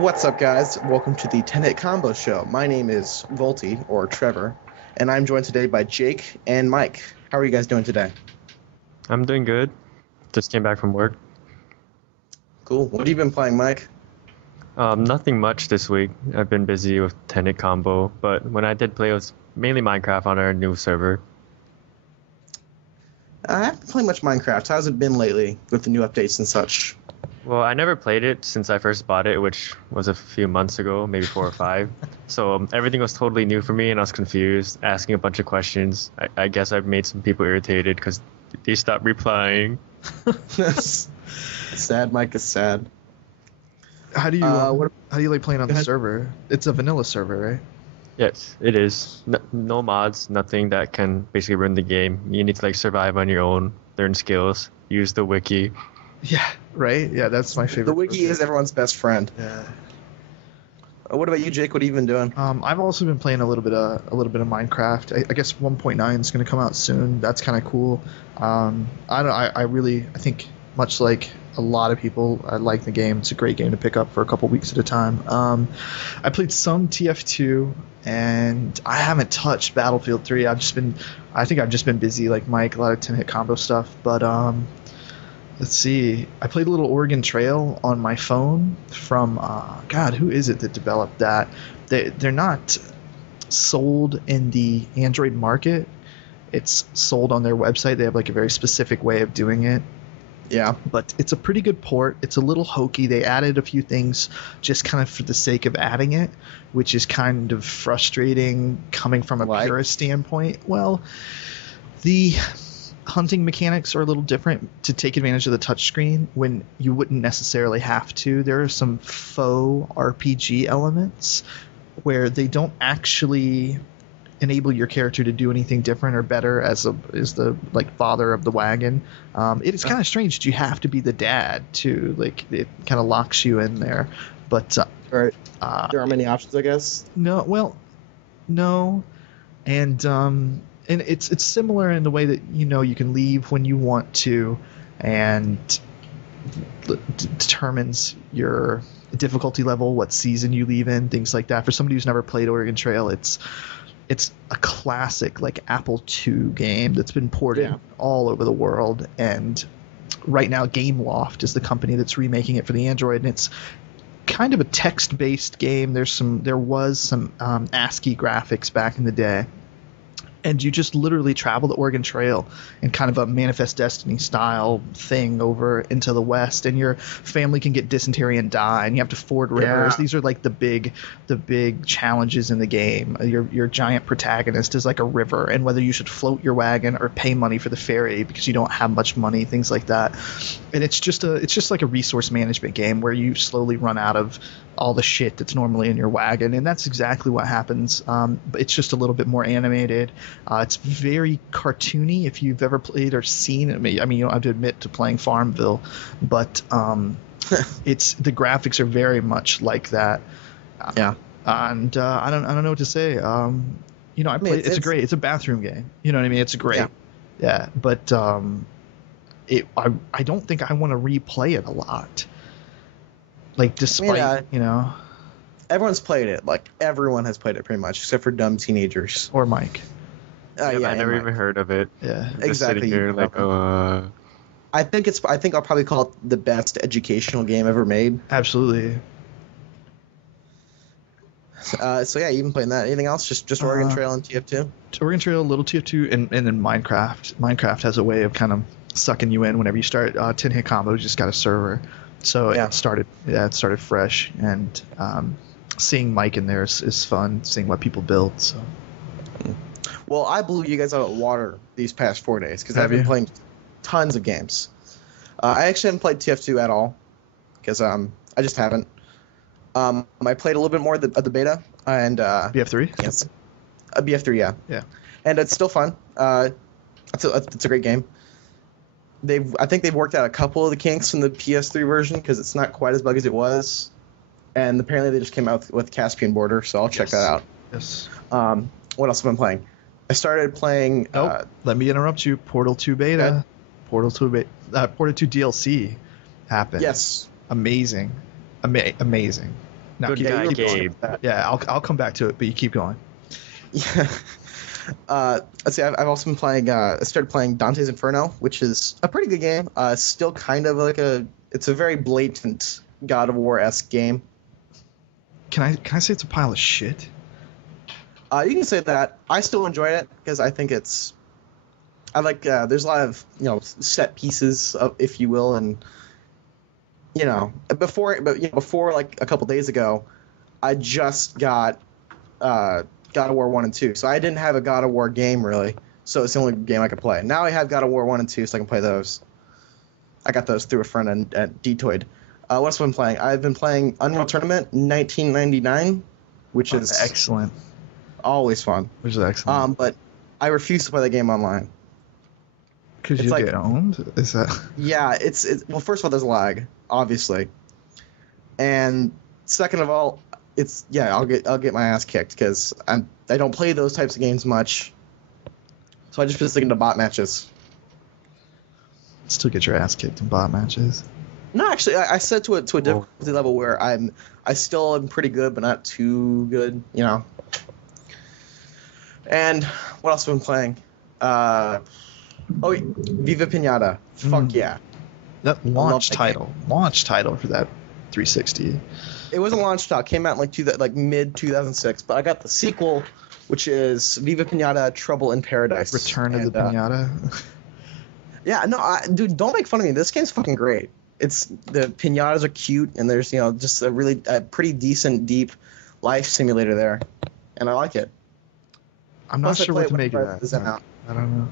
What's up, guys? Welcome to the 10HitCombo show. My name is Volty, or Trevor, and I'm joined today by Jake and Mike. How are you guys doing today? I'm doing good. Just came back from work. Cool. What have you been playing, Mike? Nothing much this week. I've been busy with 10HitCombo, but when I did play, it was mainly Minecraft on our new server. I haven't played much Minecraft. How's it been lately with the new updates and such? Well, I never played it since I first bought it, which was a few months ago, maybe 4 or 5. So everything was totally new for me, and I was confused, asking a bunch of questions. I guess I've made some people irritated because they stopped replying. Sad, Mike is sad. How do you like playing on the server? It's a vanilla server, right? Yes, it is. No mods, nothing that can basically ruin the game. You need to survive on your own, learn skills, use the wiki. Yeah, right? Yeah, that's my favorite. The wiki is everyone's best friend. Yeah. What about you, Jake? What have you been doing? I've also been playing a little bit of Minecraft. I guess 1.9 is going to come out soon. That's kind of cool. I think much like a lot of people, I like the game. It's a great game to pick up for a couple weeks at a time. I played some TF2, and I haven't touched Battlefield 3. I think I've just been busy like Mike, a lot of 10HitCombo stuff. But let's see. I played a little Oregon Trail on my phone from who is it that developed that? They're not sold in the Android market. It's sold on their website. They have a very specific way of doing it. Yeah. But it's a pretty good port. It's a little hokey. They added a few things just kind of for the sake of adding it, which is kind of frustrating coming from a purist standpoint. Well, the hunting mechanics are a little different to take advantage of the touchscreen when you wouldn't necessarily have to. There are some faux RPG elements where they don't actually enable your character to do anything different or better as the father of the wagon. It is kind of strange that you have to be the dad too. It kind of locks you in there. But right. There aren't many options, I guess. No, and it's similar in the way that you can leave when you want to, and determines your difficulty level, what season you leave in, things like that. For somebody who's never played Oregon Trail, it's a classic Apple II game that's been ported all over the world, and right now Gameloft is the company that's remaking it for the Android, and it's kind of a text-based game. There was some ASCII graphics back in the day, and you just literally travel the Oregon Trail in kind of a Manifest Destiny style thing over into the west, and your family can get dysentery and die, and you have to ford rivers. These are the big challenges in the game. Your giant protagonist is like a river, and whether you should float your wagon or pay money for the ferry because you don't have much money, things like that. And it's just like a resource management game where you slowly run out of all the shit that's normally in your wagon, and that's exactly what happens. But it's just a little bit more animated. It's very cartoony if you've ever played or seen it. I mean, you don't have to admit to playing Farmville, but the graphics are very much like that. And I don't know what to say. I played. It's a bathroom game. You know what I mean? It's great. Yeah, but I don't think I want to replay it a lot. Despite everyone's played it. Everyone has played it pretty much, except for dumb teenagers. Or Mike. I never even heard of it. Yeah, exactly. Here, I think I'll probably call it the best educational game ever made. Absolutely. You've been playing that. Anything else? Just Oregon Trail and TF2? Oregon Trail, little TF2, and then Minecraft. Minecraft has a way of kind of sucking you in whenever you start. 10HitCombo just got a server, so it started fresh, and seeing Mike in there is fun. Seeing what people build. So. Well, I blew you guys out of water these past 4 days because I've been playing tons of games. I actually haven't played TF2 at all because I just haven't. I played a little bit more of the beta and BF3. Yes, BF3, yeah. Yeah, and it's still fun. It's a great game. I think they've worked out a couple of the kinks from the PS3 version because it's not quite as buggy as it was, and apparently they just came out with Caspian Border, so I'll check that out. Yes. What else have I been playing? I started playing. Let me interrupt you. Portal 2 beta. Portal 2 DLC happened. Yes. Amazing. Amazing. No, Good guy, Gabe. Yeah, I'll come back to it, but you keep going. Yeah. Let's see. I've also been playing. I started playing Dante's Inferno, which is a pretty good game. Still kind of like it's a very blatant God of War-esque game. Can I say it's a pile of shit? You can say that. I still enjoy it because I think it's. I like. There's a lot of set pieces, if you will, and before like a couple days ago, I just got God of War 1 and 2, so I didn't have a God of War game really, so it's the only game I could play. Now I have God of War 1 and 2, so I can play those. I got those through a friend at Detoid. What's been playing? I've been playing Unreal Tournament 1999, which is excellent. Always fun. Which is excellent. But I refuse to play the game online. Because you get owned? Is that? Yeah, it's well. First of all, there's lag, obviously, and second of all, I'll get my ass kicked because I don't play those types of games much, so I just been sticking to bot matches. Still get your ass kicked in bot matches? No, actually, I set to a difficulty level where I still am pretty good, but not too good, And what else have I been playing? Viva Pinata. Fuck yeah. That launch title for that 360. It was a launch title. It came out in like mid 2006, but I got the sequel, which is Viva Pinata: Trouble in Paradise. Return of the Pinata. Yeah, no, dude, don't make fun of me. This game's fucking great. The pinatas are cute, and there's just a pretty decent deep life simulator there, and I like it. I'm not sure what to make of that. I don't know.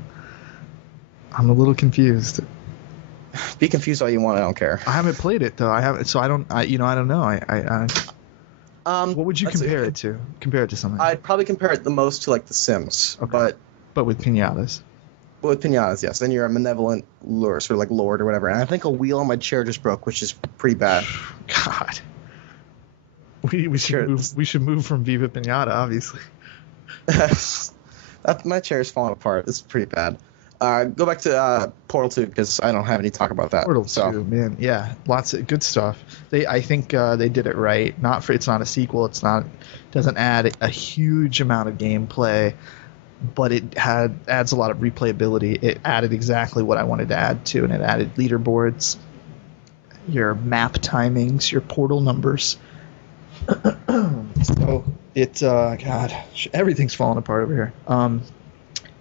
I'm a little confused. Be confused all you want. I don't care. I haven't played it though. I haven't, so I don't know. What would you compare it to? Compare it to something. I'd probably compare it the most to like The Sims, okay. But with pinatas. But with pinatas, yes. Then you're a malevolent lord, sort of like lord or whatever. And I think a wheel on my chair just broke, which is pretty bad. God. We should move from Viva Pinata, obviously. My chair's falling apart. It's pretty bad. Go back to Portal 2 because I don't have any talk about that. Portal 2, man, yeah, lots of good stuff. I think they did it right. It's not a sequel. Doesn't add a huge amount of gameplay, but it adds a lot of replayability. It added exactly what I wanted to add to, and it added leaderboards, your map timings, your portal numbers. So God, everything's falling apart over here.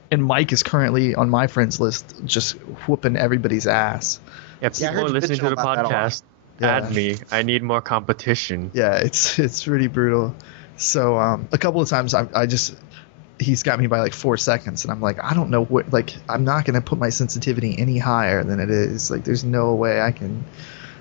And Mike is currently on my friends list, just whooping everybody's ass. Yeah, people are listening to the podcast. Add me. I need more competition. Yeah, it's really brutal. So a couple of times he's got me by like 4 seconds, and I'm like, I don't know what. Like, I'm not gonna put my sensitivity any higher than it is. Like, there's no way I can.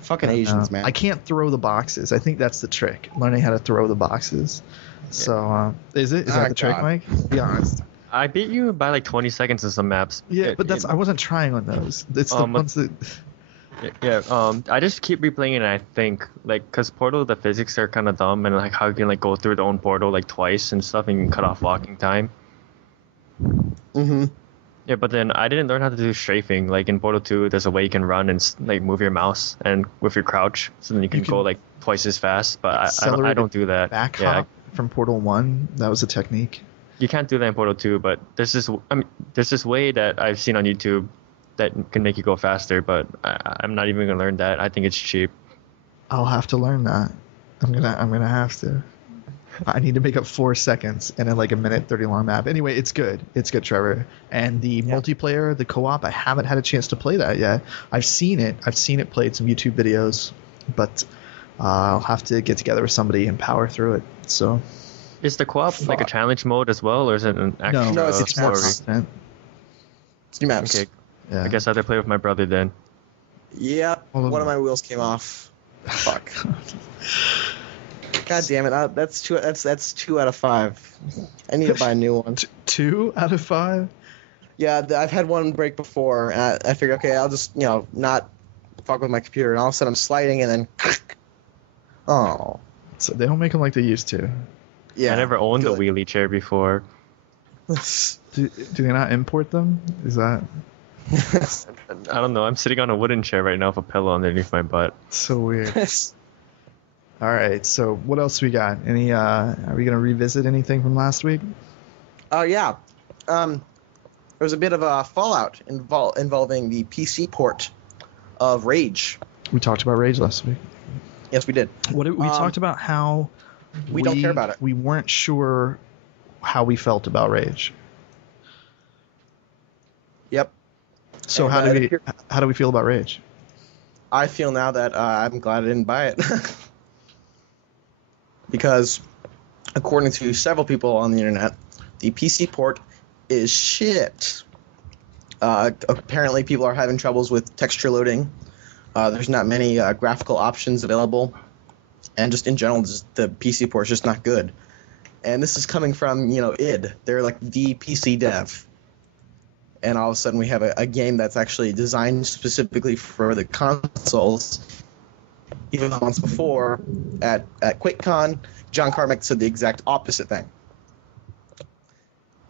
Fucking Asians, man. I can't throw the boxes. I think that's the trick. Learning how to throw the boxes. So is that the trick, Mike? Be honest. I beat you by like 20 seconds in some maps. Yeah, but I wasn't trying on those. It's the ones that. Yeah. I just keep replaying it. And I think because Portal, the physics are kind of dumb, and like how you can like go through the own portal like twice and stuff, and you can cut off walking time. Mm-hmm. Yeah, but then I didn't learn how to do strafing. Like in Portal 2, there's a way you can run and like move your mouse and with your crouch, so then you can go like twice as fast. But I don't do that. Back hop from Portal 1, that was a technique. You can't do that in Portal 2, but there's this way that I've seen on YouTube that can make you go faster. But I'm not even gonna learn that. I think it's cheap. I'll have to learn that. I'm gonna have to. I need to make up 4 seconds in like a minute 30 long map. Anyway, it's good. It's good, Trevor. And the multiplayer, the co-op, I haven't had a chance to play that yet. I've seen it played, some YouTube videos, but I'll have to get together with somebody and power through it. So. Is the co-op like a challenge mode as well, or is it an actual No, it's story? It's new maps. Okay. Yeah. I guess I have to play with my brother then. Yeah, one of my wheels came off. Fuck. God damn it! That's 2 out of 5. I need to buy a new one. 2 out of 5? Yeah, I've had one break before, and I figured, okay, I'll just not fuck with my computer, and all of a sudden I'm sliding, and then oh. So they don't make them like they used to. Yeah. I never owned a wheelie chair before. Do they not import them? Is that? I don't know. I'm sitting on a wooden chair right now with a pillow underneath my butt. So weird. All right. So what else we got? Any? Are we gonna revisit anything from last week? Yeah. There was a bit of a fallout involving the PC port of Rage. We talked about Rage last week. Yes, we did. We talked about how we don't care about it. We weren't sure how we felt about Rage. Yep. So how do we feel about Rage? I feel now that I'm glad I didn't buy it. Because according to several people on the internet, the PC port is shit. Apparently people are having troubles with texture loading. There's not many graphical options available. And just in general, the PC port is just not good. And this is coming from, id. They're like the PC dev. And all of a sudden we have a game that's actually designed specifically for the consoles. Even months before, at QuakeCon, John Carmack said the exact opposite thing.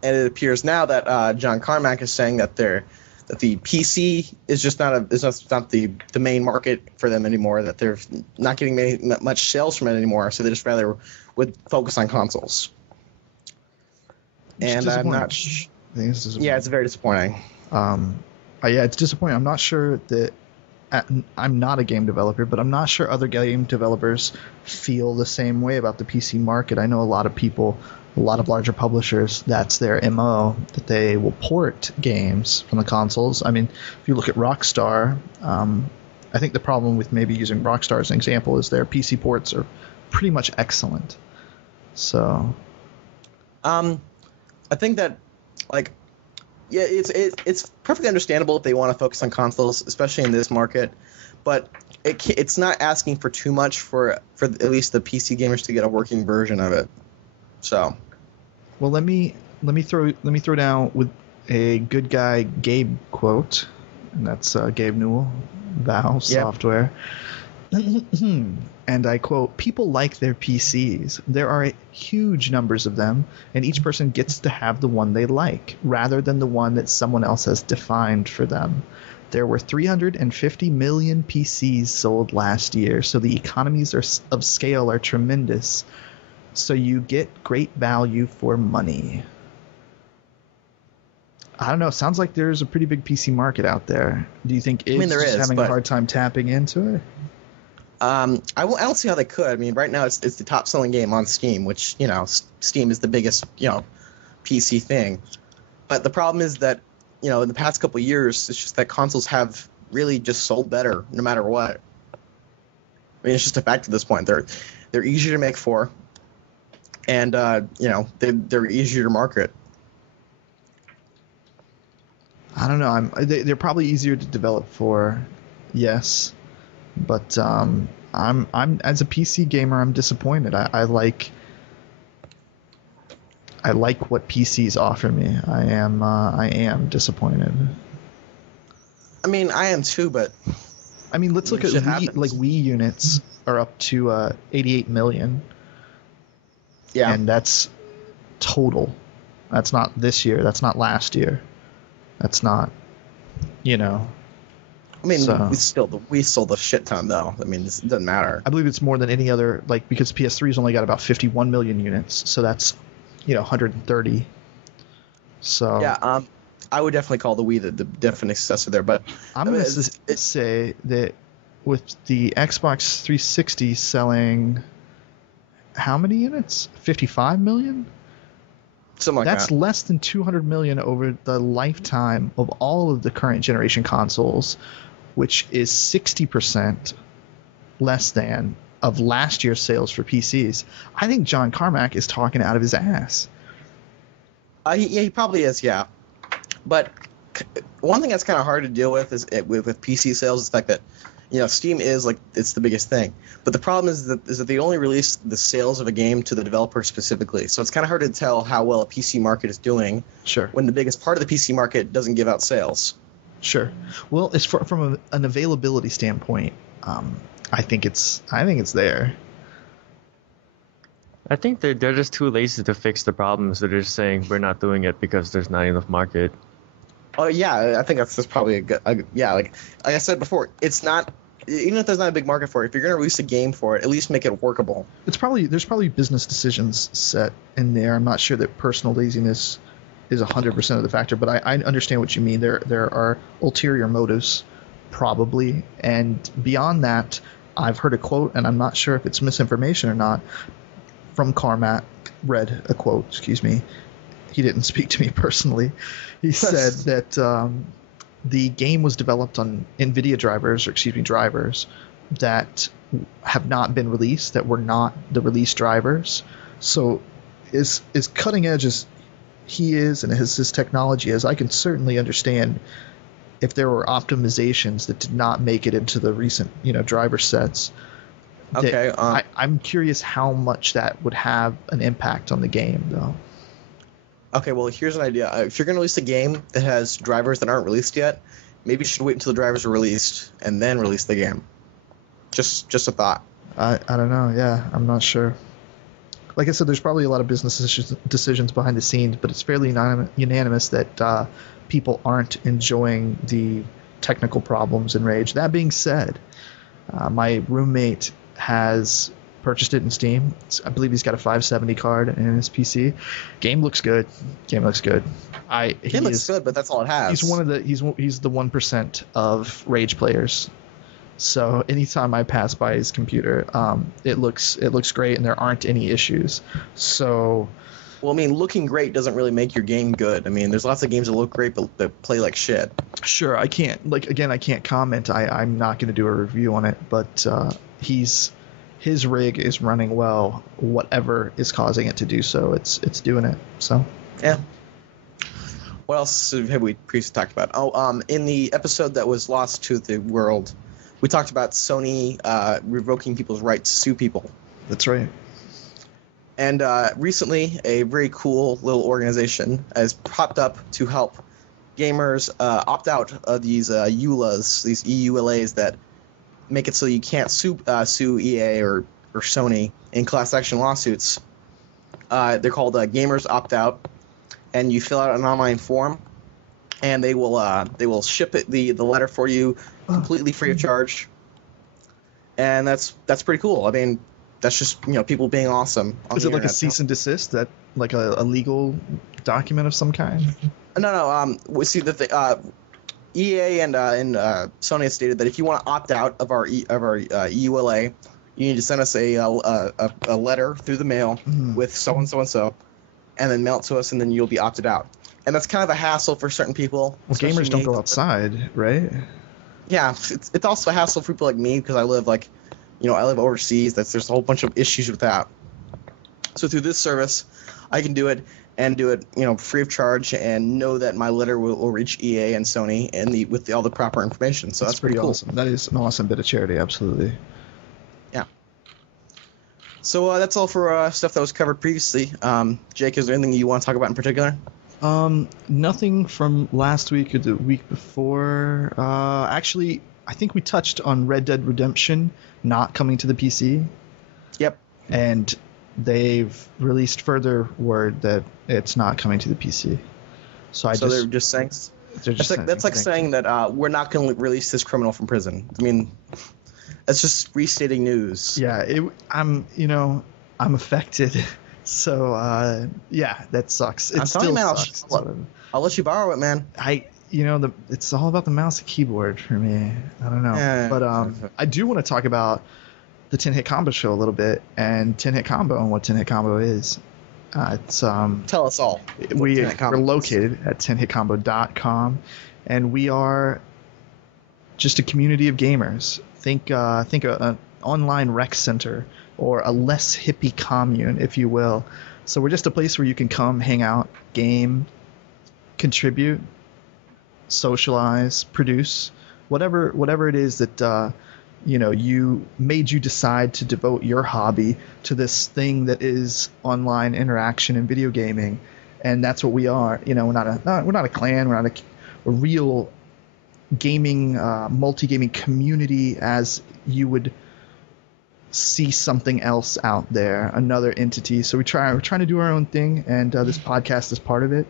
And it appears now that John Carmack is saying that the PC is just not the main market for them anymore. That they're not getting much sales from it anymore. So they just rather would focus on consoles. And I'm not. Yeah, it's very disappointing. Yeah, it's disappointing. I'm not sure that. I'm not a game developer, but I'm not sure other game developers feel the same way about the PC market. I know a lot of people, a lot of larger publishers, that's their MO, that they will port games from the consoles. I mean, if you look at Rockstar, I think the problem with maybe using Rockstar as an example is their PC ports are pretty much excellent. So, I think that, yeah, it's perfectly understandable if they want to focus on consoles, especially in this market, but it's not asking for too much for at least the PC gamers to get a working version of it. So, well, let me throw down with a good guy Gabe quote, and that's Gabe Newell, Valve Software. And I quote, "People like their PCs. There are huge numbers of them, and each person gets to have the one they like, rather than the one that someone else has defined for them. There were 350 million PCs sold last year, so the economies of scale are tremendous. So you get great value for money." I don't know. Sounds like there's a pretty big PC market out there. Do you think it's having a hard time tapping into it? I don't see how they could. I mean, right now it's the top selling game on Steam, which, Steam is the biggest, PC thing. But the problem is that, in the past couple of years, it's just that consoles have really just sold better no matter what. I mean, it's just a fact at this point. They're easier to make for, and, they're easier to market. I don't know. They're probably easier to develop for, yes. But I'm as a PC gamer, I'm disappointed. I like what PCs offer me. I am disappointed. I mean, I am too, but I mean, let's look at Wii units are up to 88 million. Yeah, and that's total. That's not this year. That's not last year. That's not, I mean, we sold a shit ton, though. I mean, it doesn't matter. I believe it's more than any other, because PS3's only got about 51 million units, so that's, 130. So yeah, I would definitely call the Wii the definite successor there, but I'm going to say that with the Xbox 360 selling how many units? 55 million? Something like that. That's less than 200 million over the lifetime of all of the current generation consoles, which is 60% less than of last year's sales for PCs. I think John Carmack is talking out of his ass. He probably is, yeah. But one thing that's kind of hard to deal with is with PC sales is the fact that Steam is it's the biggest thing. But the problem is that they only release the sales of a game to the developer specifically. So it's kind of hard to tell how well a PC market is doing. Sure. When the biggest part of the PC market doesn't give out sales. Sure. Well, it's from an availability standpoint. I think it's there. I think they're just too lazy to fix the problems. They're just saying we're not doing it because there's not enough market. Oh yeah, I think that's probably a good. Yeah, like I said before, it's not even if there's not a big market for it, if you're going to release a game for it, at least make it workable. There's probably business decisions set in there. I'm not sure that personal laziness is 100% of the factor, but I understand what you mean. There are ulterior motives, probably, and beyond that, I've heard a quote, and I'm not sure if it's misinformation or not, from Carmack. Read a quote, excuse me. He didn't speak to me personally. He said that the game was developed on NVIDIA drivers that have not been released, that were not the release drivers. So as cutting edge as he is and as his technology is, I can certainly understand if there were optimizations that did not make it into the recent driver sets. Okay. I'm curious how much that would have an impact on the game, though. Okay, well, here's an idea. If you're going to release a game that has drivers that aren't released yet, maybe you should wait until the drivers are released and then release the game. Just a thought. I don't know. Yeah, I'm not sure. Like I said, there's probably a lot of business decisions behind the scenes, but it's fairly unanimous that people aren't enjoying the technical problems in Rage. That being said, my roommate has purchased it in Steam. I believe he's got a 570 card in his PC. Game looks good. Game looks good, but that's all it has. He's the 1% of Rage players. So anytime I pass by his computer, it looks great, and there aren't any issues. So, well, I mean, looking great doesn't really make your game good. I mean, there's lots of games that look great but that play like shit. Sure, I can't comment. I'm not going to do a review on it, but his rig is running well. Whatever is causing it to do so, it's doing it. So yeah. What else have we previously talked about? Oh, in the episode that was lost to the world, we talked about Sony revoking people's rights to sue people. That's right. And recently, a very cool little organization has popped up to help gamers opt out of these EULAs, these EULAs that make it so you can't sue EA or Sony in class action lawsuits. They're called Gamers Opt Out, and you fill out an online form, and they will ship the letter for you completely free of charge. And that's pretty cool. I mean, that's just people being awesome. Is it like a cease and desist, that like a legal document of some kind? No. We see that EA and Sony has stated that if you want to opt out of our EULA, you need to send us a letter through the mail with so and so, and then mail it to us, and then you'll be opted out. And that's kind of a hassle for certain people. Well, gamers don't go outside, right? Yeah, it's also a hassle for people like me because I live I live overseas. There's a whole bunch of issues with that. So through this service, I can do it free of charge and know that my letter will reach EA and Sony and with all the proper information. So that's pretty cool. Awesome. That is an awesome bit of charity, absolutely. Yeah. So that's all for stuff that was covered previously. Jake, is there anything you want to talk about in particular? Nothing from last week or the week before. Actually, I think we touched on Red Dead Redemption not coming to the PC. Yep. And they've released further word that it's not coming to the PC. So they're just saying. That's like saying that we're not going to release this criminal from prison. I mean, that's just restating news. Yeah, I'm affected. So yeah, that sucks. It still sucks. I'll let you borrow it, man. It's all about the mouse and keyboard for me. I don't know, but I do want to talk about the 10HitCombo show a little bit, and 10HitCombo and what 10HitCombo is. Tell us all. We're located at 10hitcombo.com, and we are just a community of gamers. Think an online rec center or a less hippie commune, if you will. So we're just a place where you can come, hang out, game, contribute, socialize, produce, whatever it is that you decide to devote your hobby to this thing that is online interaction and video gaming, and that's what we are. We're not a clan. We're not a real gaming, multi-gaming community as you would see something else out there, another entity. So we're trying to do our own thing, and this podcast is part of it.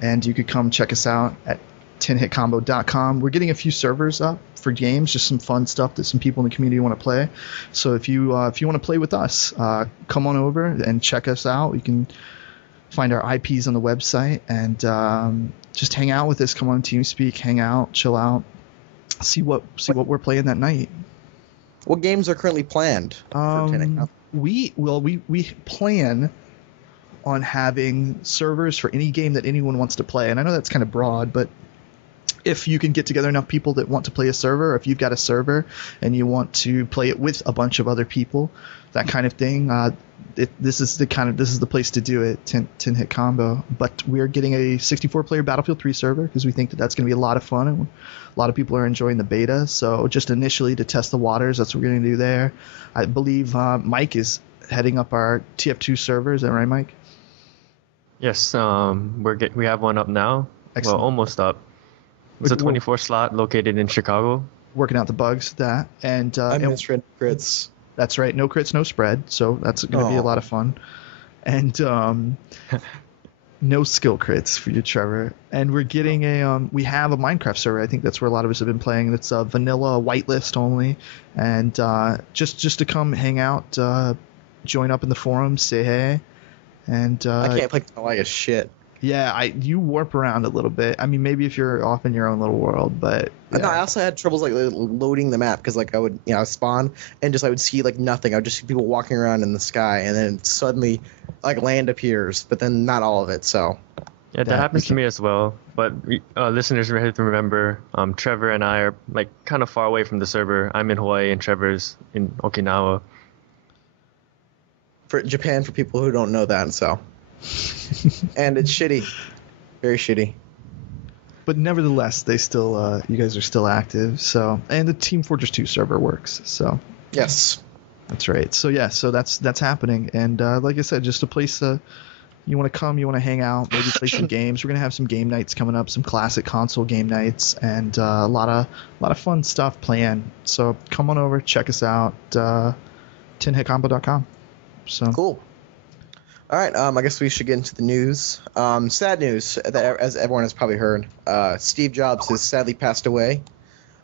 And you could come check us out at 10HitCombo.com. We're getting a few servers up for games, just some fun stuff that some people in the community want to play. So if you want to play with us, come on over and check us out. You can find our IPs on the website and just hang out with us. Come on TeamSpeak, hang out, chill out, see what we're playing that night. What games are currently planned for 10 We plan on having servers for any game that anyone wants to play. And I know that's kind of broad, but if you can get together enough people that want to play a server, or if you've got a server and you want to play it with a bunch of other people, that kind of thing, this is the place to do it. 10HitCombo. But we're getting a 64-player Battlefield 3 server because we think that that's going to be a lot of fun, and a lot of people are enjoying the beta. So just initially to test the waters, that's what we're going to do there. I believe Mike is heading up our TF2 server. Is that right, Mike? Yes, we have one up now. Excellent. Well, almost up. It's a 24 slot located in Chicago. Working out the bugs, and misread crits. That's right, no crits, no spread. So that's going to be a lot of fun, and no skill crits for you, Trevor. And we're getting we have a Minecraft server. I think that's where a lot of us have been playing. It's a vanilla whitelist only, and just to come hang out, join up in the forums, say hey. And I can't play like a shit. Yeah, you warp around a little bit. I mean, maybe if you're off in your own little world, but yeah. No, I also had troubles like loading the map because like I would spawn and just I would see like nothing. I would just see people walking around in the sky, and then suddenly like land appears, but then not all of it. So yeah, that happens to me as well. But listeners have to remember, Trevor and I are like kind of far away from the server. I'm in Hawaii and Trevor's in Okinawa. For Japan, for people who don't know that, so. And it's shitty. Very shitty. But nevertheless, they still, you guys are still active, so. And the Team Fortress 2 server works, so. Yes. That's right. So yeah, so that's happening. And like I said, just a place you want to come, you want to hang out, maybe play some games. We're going to have some game nights coming up, some classic console game nights, and a lot of fun stuff planned. So come on over, check us out, 10hitcombo.com. So cool. All right, I guess we should get into the news. Sad news, that as everyone has probably heard. Steve Jobs has sadly passed away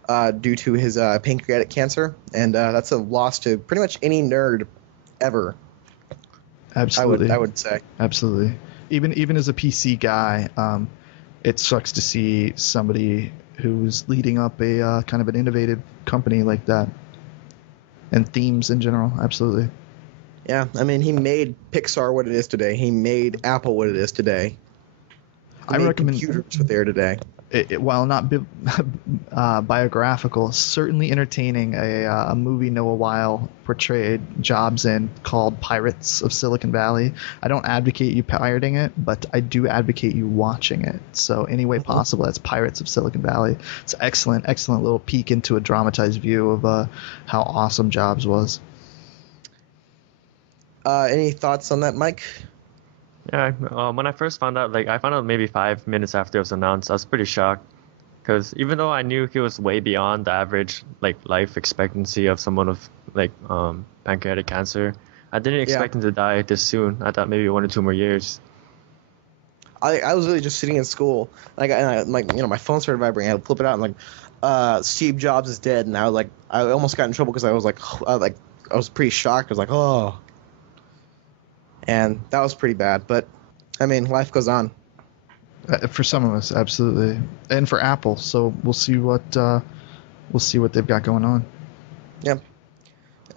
due to his pancreatic cancer, and that's a loss to pretty much any nerd ever. Absolutely, I would say. Absolutely. Even as a PC guy, it sucks to see somebody who's leading up a kind of an innovative company like that, and themes in general. Absolutely. Yeah, I mean, he made Pixar what it is today. He made Apple what it is today. I recommend computers what they are today. While not biographical, certainly entertaining. A movie Noah Weil portrayed Jobs in called Pirates of Silicon Valley. I don't advocate you pirating it, but I do advocate you watching it. So any way possible, that's Pirates of Silicon Valley. It's excellent little peek into a dramatized view of how awesome Jobs was. Any thoughts on that, Mike? Yeah, when I first found out, I found out maybe 5 minutes after it was announced. I was pretty shocked because even though I knew he was way beyond the average life expectancy of someone with pancreatic cancer, I didn't expect him to die this soon. I thought maybe 1 or 2 more years. I was really just sitting in school, my phone started vibrating. I had to flip it out, and Steve Jobs is dead, and I almost got in trouble because I was pretty shocked. I was like, oh. And that was pretty bad, but I mean, life goes on. For some of us, absolutely, and for Apple. So we'll see what they've got going on. Yeah.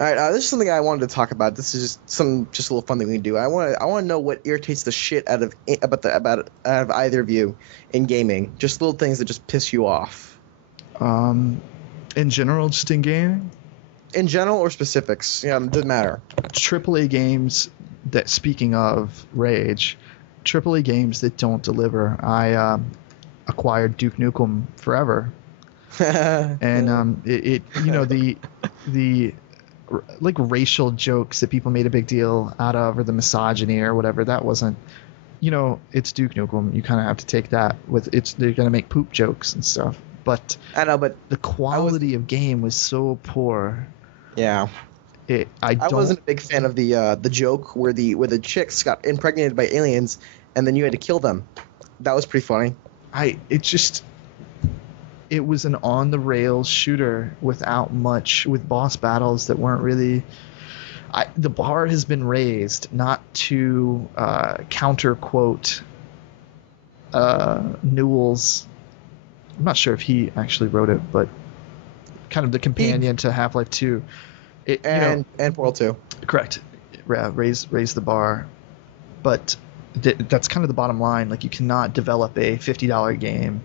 All right. This is something I wanted to talk about. This is just a little fun thing we can do. I want to know what irritates the shit out of either of you in gaming. Just little things that just piss you off. In general, just in gaming. In general or specifics? Yeah, it doesn't matter. AAA games. That speaking of rage, AAA games that don't deliver. I acquired Duke Nukem Forever, and the racial jokes that people made a big deal out of, or the misogyny or whatever, that wasn't. It's Duke Nukem. You kind of have to take that with it's. They're gonna make poop jokes and stuff, but I know, but the quality of game was so poor. Yeah. I wasn't a big fan of the joke where the chicks got impregnated by aliens and then you had to kill them. That was pretty funny. it was an on the rails shooter with boss battles that weren't really. The bar has been raised not to counter quote Newell's. I'm not sure if he actually wrote it, but kind of the companion to Half-Life 2. And Portal 2. Correct. Yeah, raise the bar. But that's kind of the bottom line. Like, you cannot develop a $50 game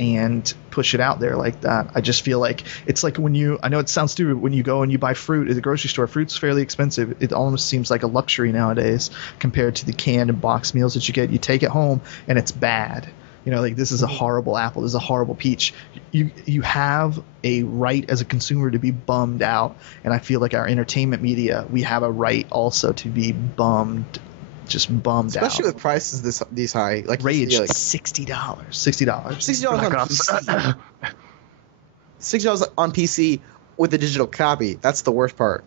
and push it out there like that. I just feel like it's like I know it sounds stupid, when you go and you buy fruit at the grocery store, fruit's fairly expensive. It almost seems like a luxury nowadays compared to the canned and boxed meals that you get. You take it home and it's bad. Like, this is a horrible apple, this is a horrible peach. You have a right as a consumer to be bummed out, and I feel like our entertainment media, we have a right also to be bummed out. Especially with prices these high. Like, Rage, like $60. $60 on PC. $60 on PC with a digital copy. That's the worst part.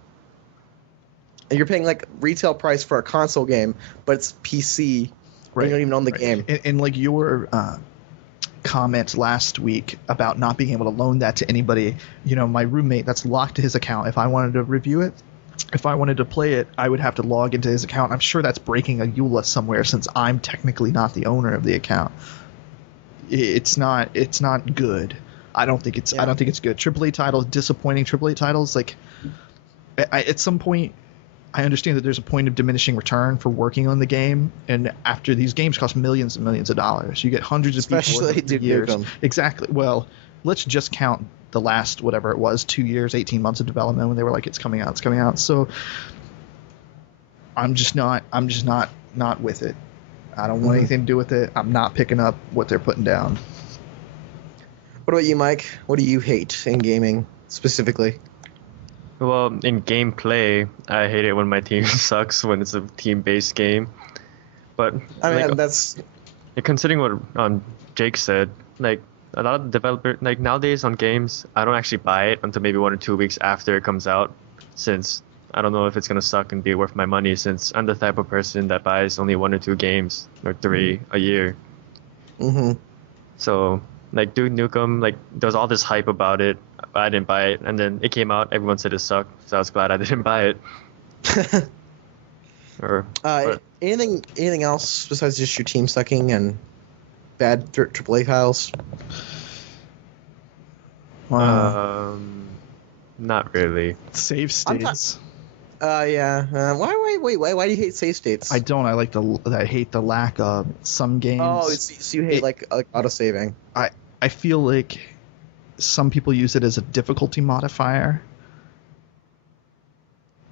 And you're paying like retail price for a console game, but it's PC. Right. And you don't even own the game. And like your comment last week about not being able to loan that to anybody. My roommate, that's locked to his account. If I wanted to review it, if I wanted to play it, I would have to log into his account. I'm sure that's breaking a EULA somewhere, since I'm technically not the owner of the account. It's not good. I don't think it's good. AAA titles, disappointing AAA titles. Like, at some point, I understand that there's a point of diminishing return for working on the game, and after these games cost millions and millions of dollars, you get hundreds of especially people over years. Exactly. Well, let's just count the last, whatever it was, 2 years, 18 months of development, when they were like, it's coming out. So I'm just not with it. I don't want anything to do with it. I'm not picking up what they're putting down. What about you, Mike? What do you hate in gaming specifically? Well, in gameplay, I hate it when my team sucks, when it's a team-based game. But I mean, that's considering what Jake said. Like, a lot of developers, like, nowadays on games, I don't actually buy it until maybe 1 or 2 weeks after it comes out, since I don't know if it's gonna suck and be worth my money, since I'm the type of person that buys only 1 or 2 games or 3 a year. Mm-hmm. So, like, Duke Nukem, like, there was all this hype about it, but I didn't buy it, and then it came out, everyone said it sucked, so I was glad I didn't buy it. Anything else besides just your team sucking and bad AAA titles? Not really. Save states. Yeah. Why do you hate save states? I don't. I hate the lack of some games. Oh, so you hate like auto saving. I feel like some people use it as a difficulty modifier,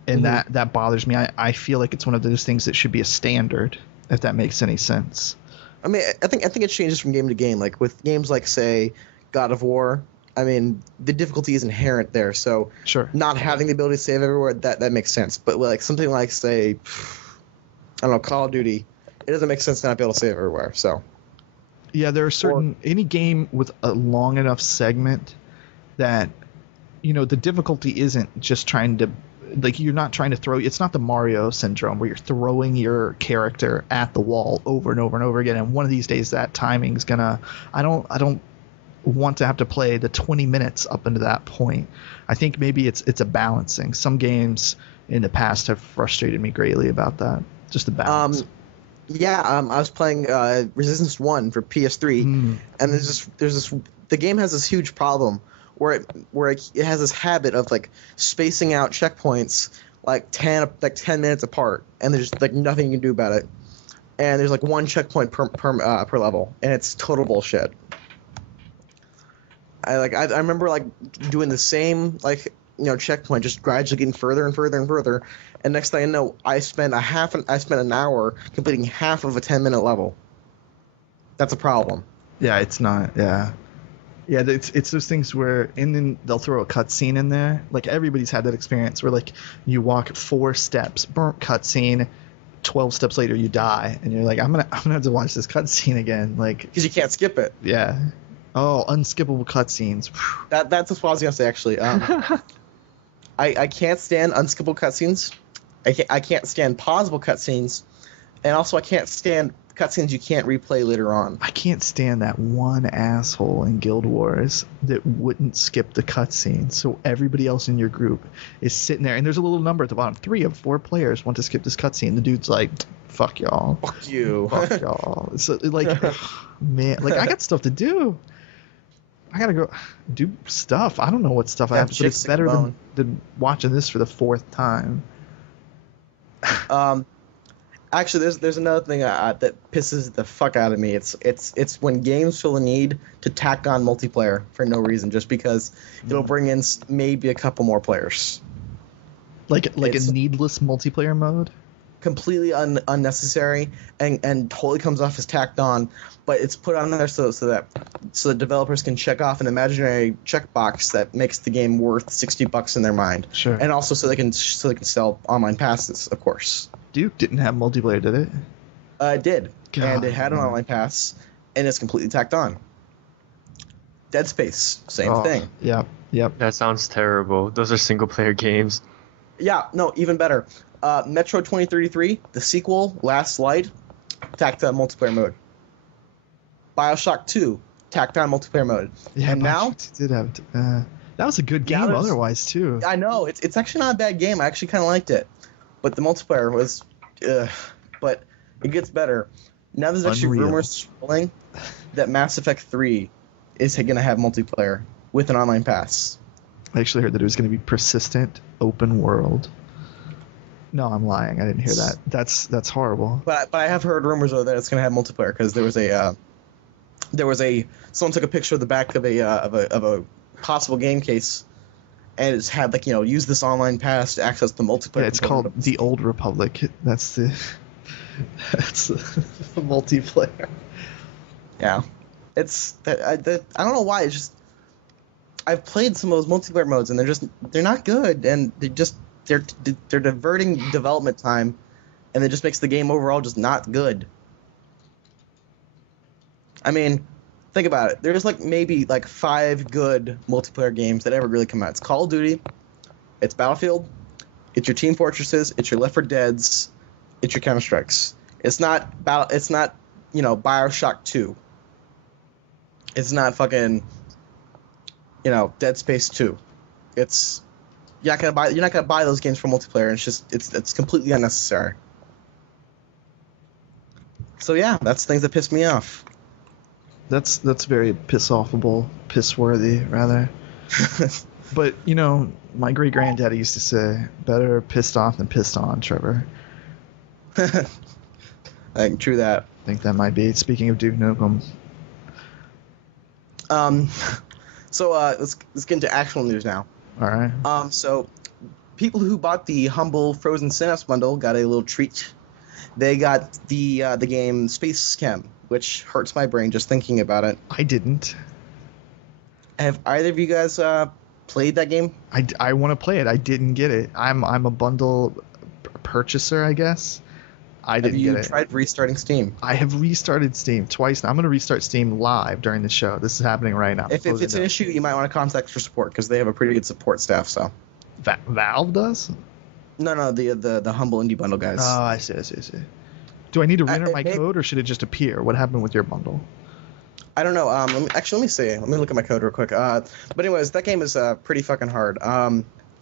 and that bothers me. I feel like it's one of those things that should be a standard, if that makes any sense. I mean, I think it changes from game to game. Like with games like, say, God of War, I mean, the difficulty is inherent there. So sure, not having the ability to save everywhere, that makes sense. But like something like, say, I don't know, Call of Duty, it doesn't make sense to not be able to save everywhere. So yeah, there are any game with a long enough segment that, the difficulty isn't just trying to, like, you're not trying to throw, it's not the Mario syndrome where you're throwing your character at the wall over and over and over again. And one of these days that timing's gonna, I don't want to have to play the 20 minutes up into that point. I think maybe it's a balancing. Some games in the past have frustrated me greatly about that. Just the balance. I was playing Resistance 1 for PS3, and there's this the game has this huge problem where it has this habit of like spacing out checkpoints like 10 minutes apart, and there's like nothing you can do about it. And there's like one checkpoint per level, and it's total bullshit. I remember like doing the same checkpoint, just gradually getting further and further and further, and next thing I know, I spent an hour completing half of a 10-minute level. That's a problem. Yeah, it's not. Yeah, it's those things where, and then they'll throw a cutscene in there. Like, everybody's had that experience where like you walk 4 steps, burnt cutscene, 12 steps later you die, and you're like, I'm gonna have to watch this cutscene again, like, because you can't skip it. Yeah. Oh, unskippable cutscenes. That's what I was gonna say, actually. I can't stand unskippable cutscenes. I can't stand pausable cutscenes, And also, I can't stand cutscenes you can't replay later on. I can't stand that one asshole in Guild Wars that wouldn't skip the cutscene. So everybody else in your group is sitting there, and there's a little number at the bottom. 3 of 4 players want to skip this cutscene. The dude's like, "Fuck y'all, Fuck you, fuck y'all." So like, man, like I got stuff to do. I gotta go do stuff. I don't know what stuff I have to, but it's better than watching this for the 4th time. Actually, there's another thing that pisses the fuck out of me. It's when games feel the need to tack on multiplayer for no reason, just because it'll bring in maybe a couple more players. Like a needless multiplayer mode. Completely unnecessary and totally comes off as tacked on, but it's put on there so that developers can check off an imaginary checkbox that makes the game worth $60 in their mind. Sure. And also so they can sell online passes, of course. Duke didn't have multiplayer, did it? It did. God, and it had an online pass, and it's completely tacked on. Dead Space, same thing. Yep. That sounds terrible. Those are single-player games. Yeah, no, even better. Metro 2033, the sequel, Last Light, tacked on multiplayer mode. BioShock 2, tacked on multiplayer mode. Yeah, and now did have that was a good game otherwise too. I know it's actually not a bad game. I actually kind of liked it, but the multiplayer was, but it gets better. Now there's actually rumors swirling that Mass Effect 3 is going to have multiplayer with an online pass. I actually heard that it was going to be persistent open world. No, I'm lying. I didn't hear that. That's horrible. But I have heard rumors though that it's going to have multiplayer because there was someone took a picture of the back of a possible game case, and it's had use this online pass to access the multiplayer. Yeah, it's called The Old Republic. That's the multiplayer. Yeah, I don't know why. It's just I've played some of those multiplayer modes and they're not good, and they're diverting development time, and it just makes the game overall just not good. I mean, think about it. There's maybe 5 good multiplayer games that ever really come out. It's Call of Duty, it's Battlefield, it's your Team Fortresses, it's your Left 4 Deads, it's your Counter Strikes. It's not BioShock 2. It's not fucking Dead Space 2. You're not gonna buy those games for multiplayer. It's completely unnecessary. So yeah, that's things that piss me off. That's very piss worthy rather. But my great granddaddy used to say, "Better pissed off than pissed on," Trevor. True that. I think that might be. Speaking of Duke Nukem. So let's get into actual news now. All right. So people who bought the Humble Frozen Synapse bundle got a little treat. They got the game Space Chem, which hurts my brain just thinking about it. I didn't. Have either of you guys played that game? I want to play it. I didn't get it. I'm a bundle purchaser, I guess. I didn't get it. Have you tried restarting Steam? I have restarted Steam twice now. I'm going to restart Steam live during the show. This is happening right now. If it's an issue, you might want to contact for support because they have a pretty good support staff. So. Valve does? No, the Humble Indie Bundle guys. Oh, I see. Do I need to enter my code, or should it just appear? What happened with your bundle? I don't know. Let me see. Let me look at my code real quick. But anyways, that game is pretty fucking hard.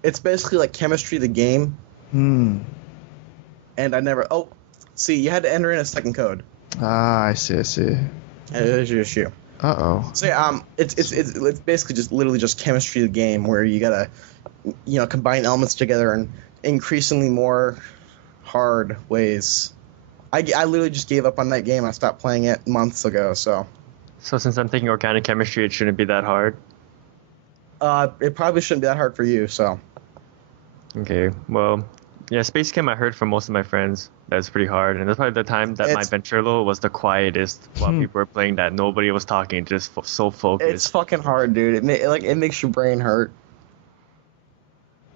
It's basically like Chemistry the game. And I never. Oh, see, you had to enter in a second code. Ah, I see. There's your issue. Uh-oh. So yeah, it's basically just literally just Chemistry the game where you gotta, combine elements together in increasingly more hard ways. I literally just gave up on that game. I stopped playing it months ago. So since I'm thinking organic chemistry, it shouldn't be that hard. It probably shouldn't be that hard for you. So. Okay. Well, yeah, Space Chem I heard from most of my friends that it's pretty hard, and that's probably the time that my venture low was the quietest while people were playing that. Nobody was talking, just so focused. It's fucking hard, dude. It makes your brain hurt.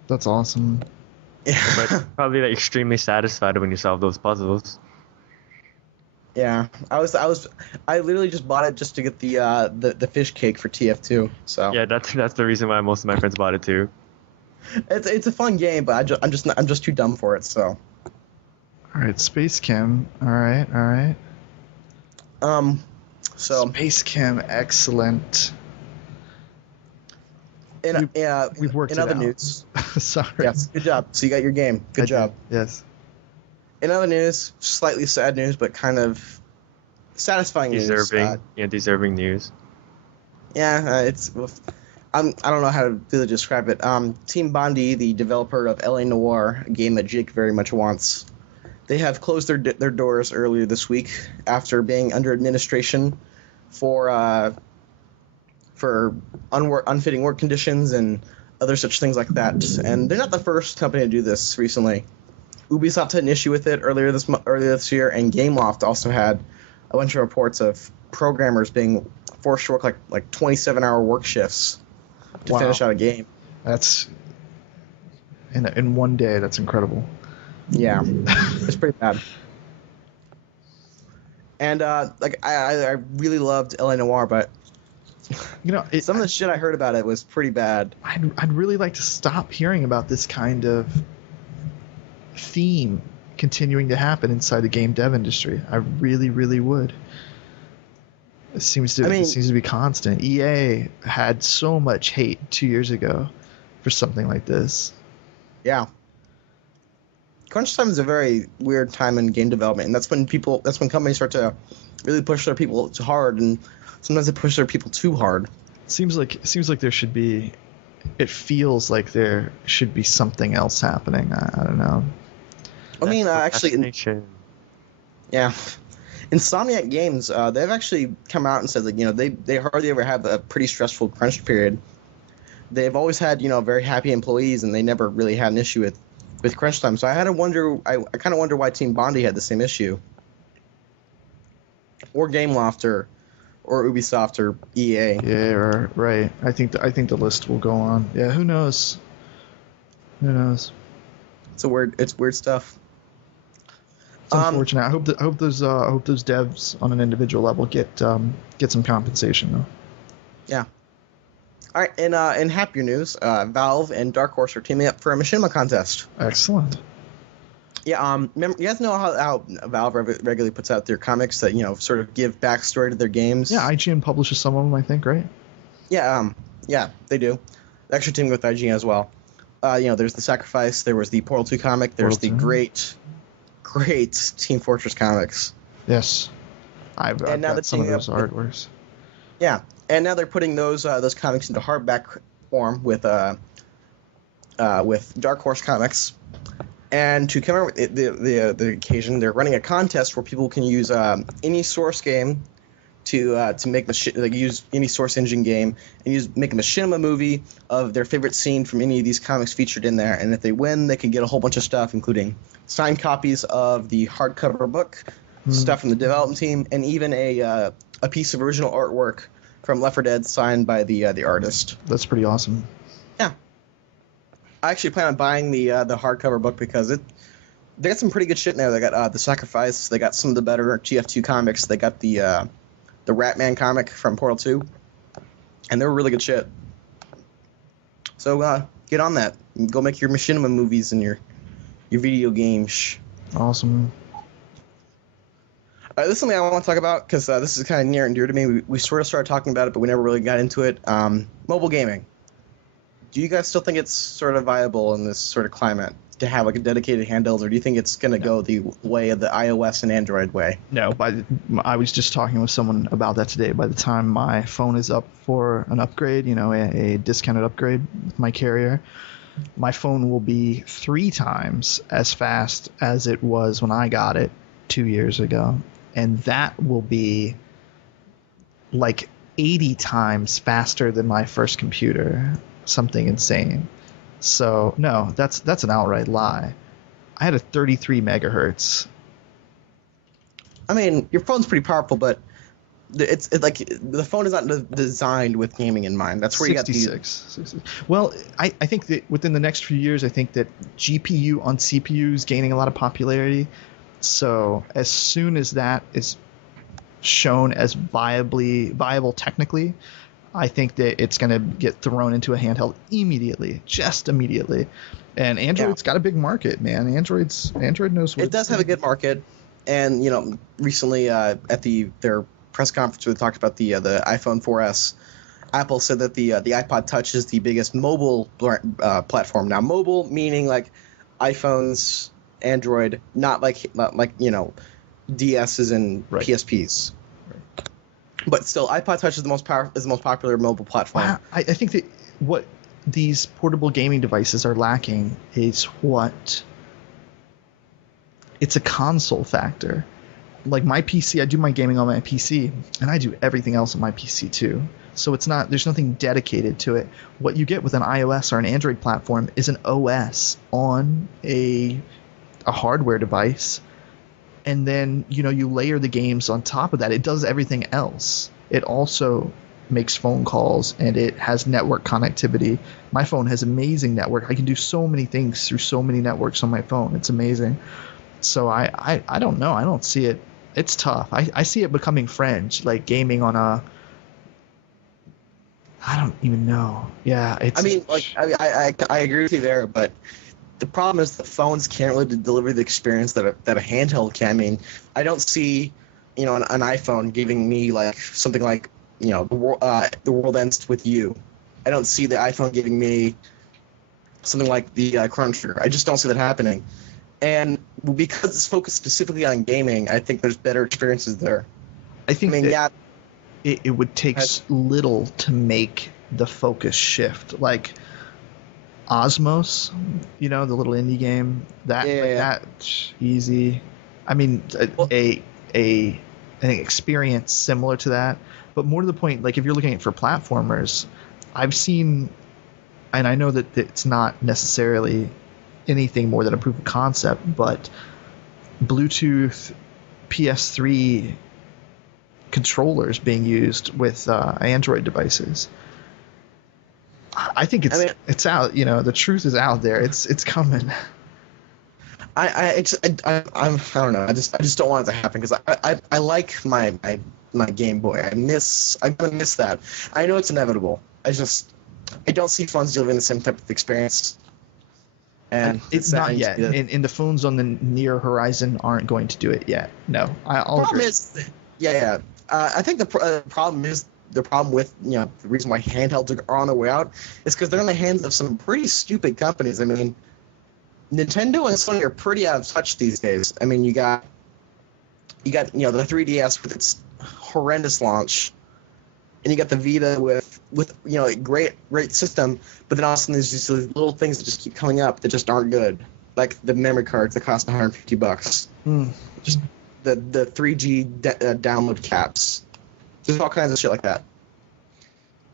That's awesome. Yeah. But probably extremely satisfied when you solve those puzzles. Yeah, I literally just bought it just to get the fish cake for TF2. So yeah, that's the reason why most of my friends bought it too. It's a fun game, but I'm just too dumb for it. So. All All right, Space Chem. All right. So Space Chem, excellent. We've worked in it other out. news. Sorry. Yes, good job. So you got your game. Good job. Yes. In other news, slightly sad news, but kind of satisfying news. Deserving news. Yeah, I don't know how to really describe it. Team Bondi, the developer of LA Noire, a game that Jake very much wants, they have closed their doors earlier this week after being under administration for unfitting work conditions and other such things like that. And they're not the first company to do this recently. Ubisoft had an issue with it earlier this year, and Gameloft also had a bunch of reports of programmers being forced to work like 27-hour work shifts to finish out a game. That's in one day. That's incredible. Yeah, it's pretty bad. And I really loved LA Noire, but some of the shit I heard about it was pretty bad. I'd really like to stop hearing about this kind of theme continuing to happen inside the game dev industry. I really, really would. It seems to be constant. EA had so much hate 2 years ago for something like this. Yeah. Crunch time is a very weird time in game development, and that's when companies start to really push their people too hard, and sometimes they push their people too hard. It feels like there should be something else happening. I don't know. I mean, actually, Insomniac Games, they've actually come out and said that they hardly ever have a pretty stressful crunch period. They've always had very happy employees, and they never really had an issue with crunch time. So I kind of wonder why Team Bondi had the same issue, or Gameloft, or Ubisoft, or EA. Yeah, right. I think the list will go on. Yeah, who knows? It's weird stuff. It's unfortunate. I hope those devs on an individual level get some compensation though. Yeah. All right, in happier news, Valve and Dark Horse are teaming up for a machinima contest. Excellent. Yeah. You guys know how Valve regularly puts out their comics that sort of give backstory to their games. Yeah, IGN publishes some of them, I think, right? Yeah. Yeah, they do. They're actually teaming with IGN as well. There's the Sacrifice. There was the Portal 2 comic. There's the great Team Fortress comics. Yes, I've got some of those artworks. Yeah, and now they're putting those comics into hardback form with Dark Horse Comics. And to commemorate the occasion, they're running a contest where people can use any source game to make use any source engine game and make a machinima movie of their favorite scene from any of these comics featured in there. And if they win, they can get a whole bunch of stuff, including signed copies of the hardcover book, stuff from the development team, and even a piece of original artwork from Left 4 Dead signed by the artist. That's pretty awesome. Yeah. I actually plan on buying the hardcover book because they got some pretty good shit in there. They got the Sacrifice. They got some of the better TF2 comics. They got the Ratman comic from Portal 2, and they're really good shit. So get on that. Go make your machinima movies and your video games. Awesome. This is something I want to talk about because this is kind of near and dear to me. We sort of started talking about it, but we never really got into it. Mobile gaming. Do you guys still think it's sort of viable in this sort of climate to have a dedicated handheld, or do you think it's going to go the way of the iOS and Android way? No, I was just talking with someone about that today. By the time my phone is up for an upgrade, a discounted upgrade with my carrier, my phone will be 3 times as fast as it was when I got it 2 years ago. And that will be like 80 times faster than my first computer. Something insane. So no, that's an outright lie. I had a 33 megahertz. I mean, your phone's pretty powerful, but it's like the phone is not designed with gaming in mind. That's where 66. Well, I think that within the next few years, I think that GPU on CPU is gaining a lot of popularity. So as soon as that is shown as viable technically, I think that it's going to get thrown into a handheld immediately, just immediately. And Android's got a big market, man. Android knows what it does have a good market. And recently at their press conference where they talked about the iPhone 4S, Apple said that the iPod Touch is the biggest mobile platform. Now, mobile meaning like iPhones, Android, not like DSs and PSPs. Right. But still, iPod Touch is the most popular mobile platform. Wow. I think that what these portable gaming devices are lacking is it's a console factor. Like my PC, I do my gaming on my PC, and I do everything else on my PC too. So there's nothing dedicated to it. What you get with an iOS or an Android platform is an OS on a hardware device, and then you layer the games on top of that. It does everything else. It also makes phone calls, and it has network connectivity. My phone has amazing network. I can do so many things through so many networks on my phone. It's amazing. So I don't know. I don't see it. It's tough. I see it becoming fringe, like gaming on a. I don't even know. Yeah, it's. I mean, I agree with you there, but the problem is the phones can't really deliver the experience that a handheld can. I mean, I don't see, an iPhone giving me like something like, the world ends with you. I don't see the iPhone giving me something like the Chrono Trigger. I just don't see that happening. And because it's focused specifically on gaming, I think there's better experiences there. It would take little to make the focus shift. Like Osmos, the little indie game, that's easy. I mean, an experience similar to that, but more to the point, like if you're looking at for platformers, I've seen, and I know that it's not necessarily anything more than a proof of concept, but Bluetooth PS3 controllers being used with Android devices. I think it's out. The truth is out there. It's coming. I don't know. I just don't want it to happen because I like my Game Boy. I'm gonna miss that. I know it's inevitable. I don't see phones delivering the same type of experience. And it's not yet. And the phones on the near horizon aren't going to do it yet. No, I'll agree. I think the problem with the reason why handhelds are on their way out is because they're in the hands of some pretty stupid companies. I mean, Nintendo and Sony are pretty out of touch these days. I mean, you got the 3DS with its horrendous launch, and you got the Vita with a great system, but then also there's these little things that just keep coming up that just aren't good, like the memory cards that cost $150. Just the 3G download caps. There's all kinds of shit like that.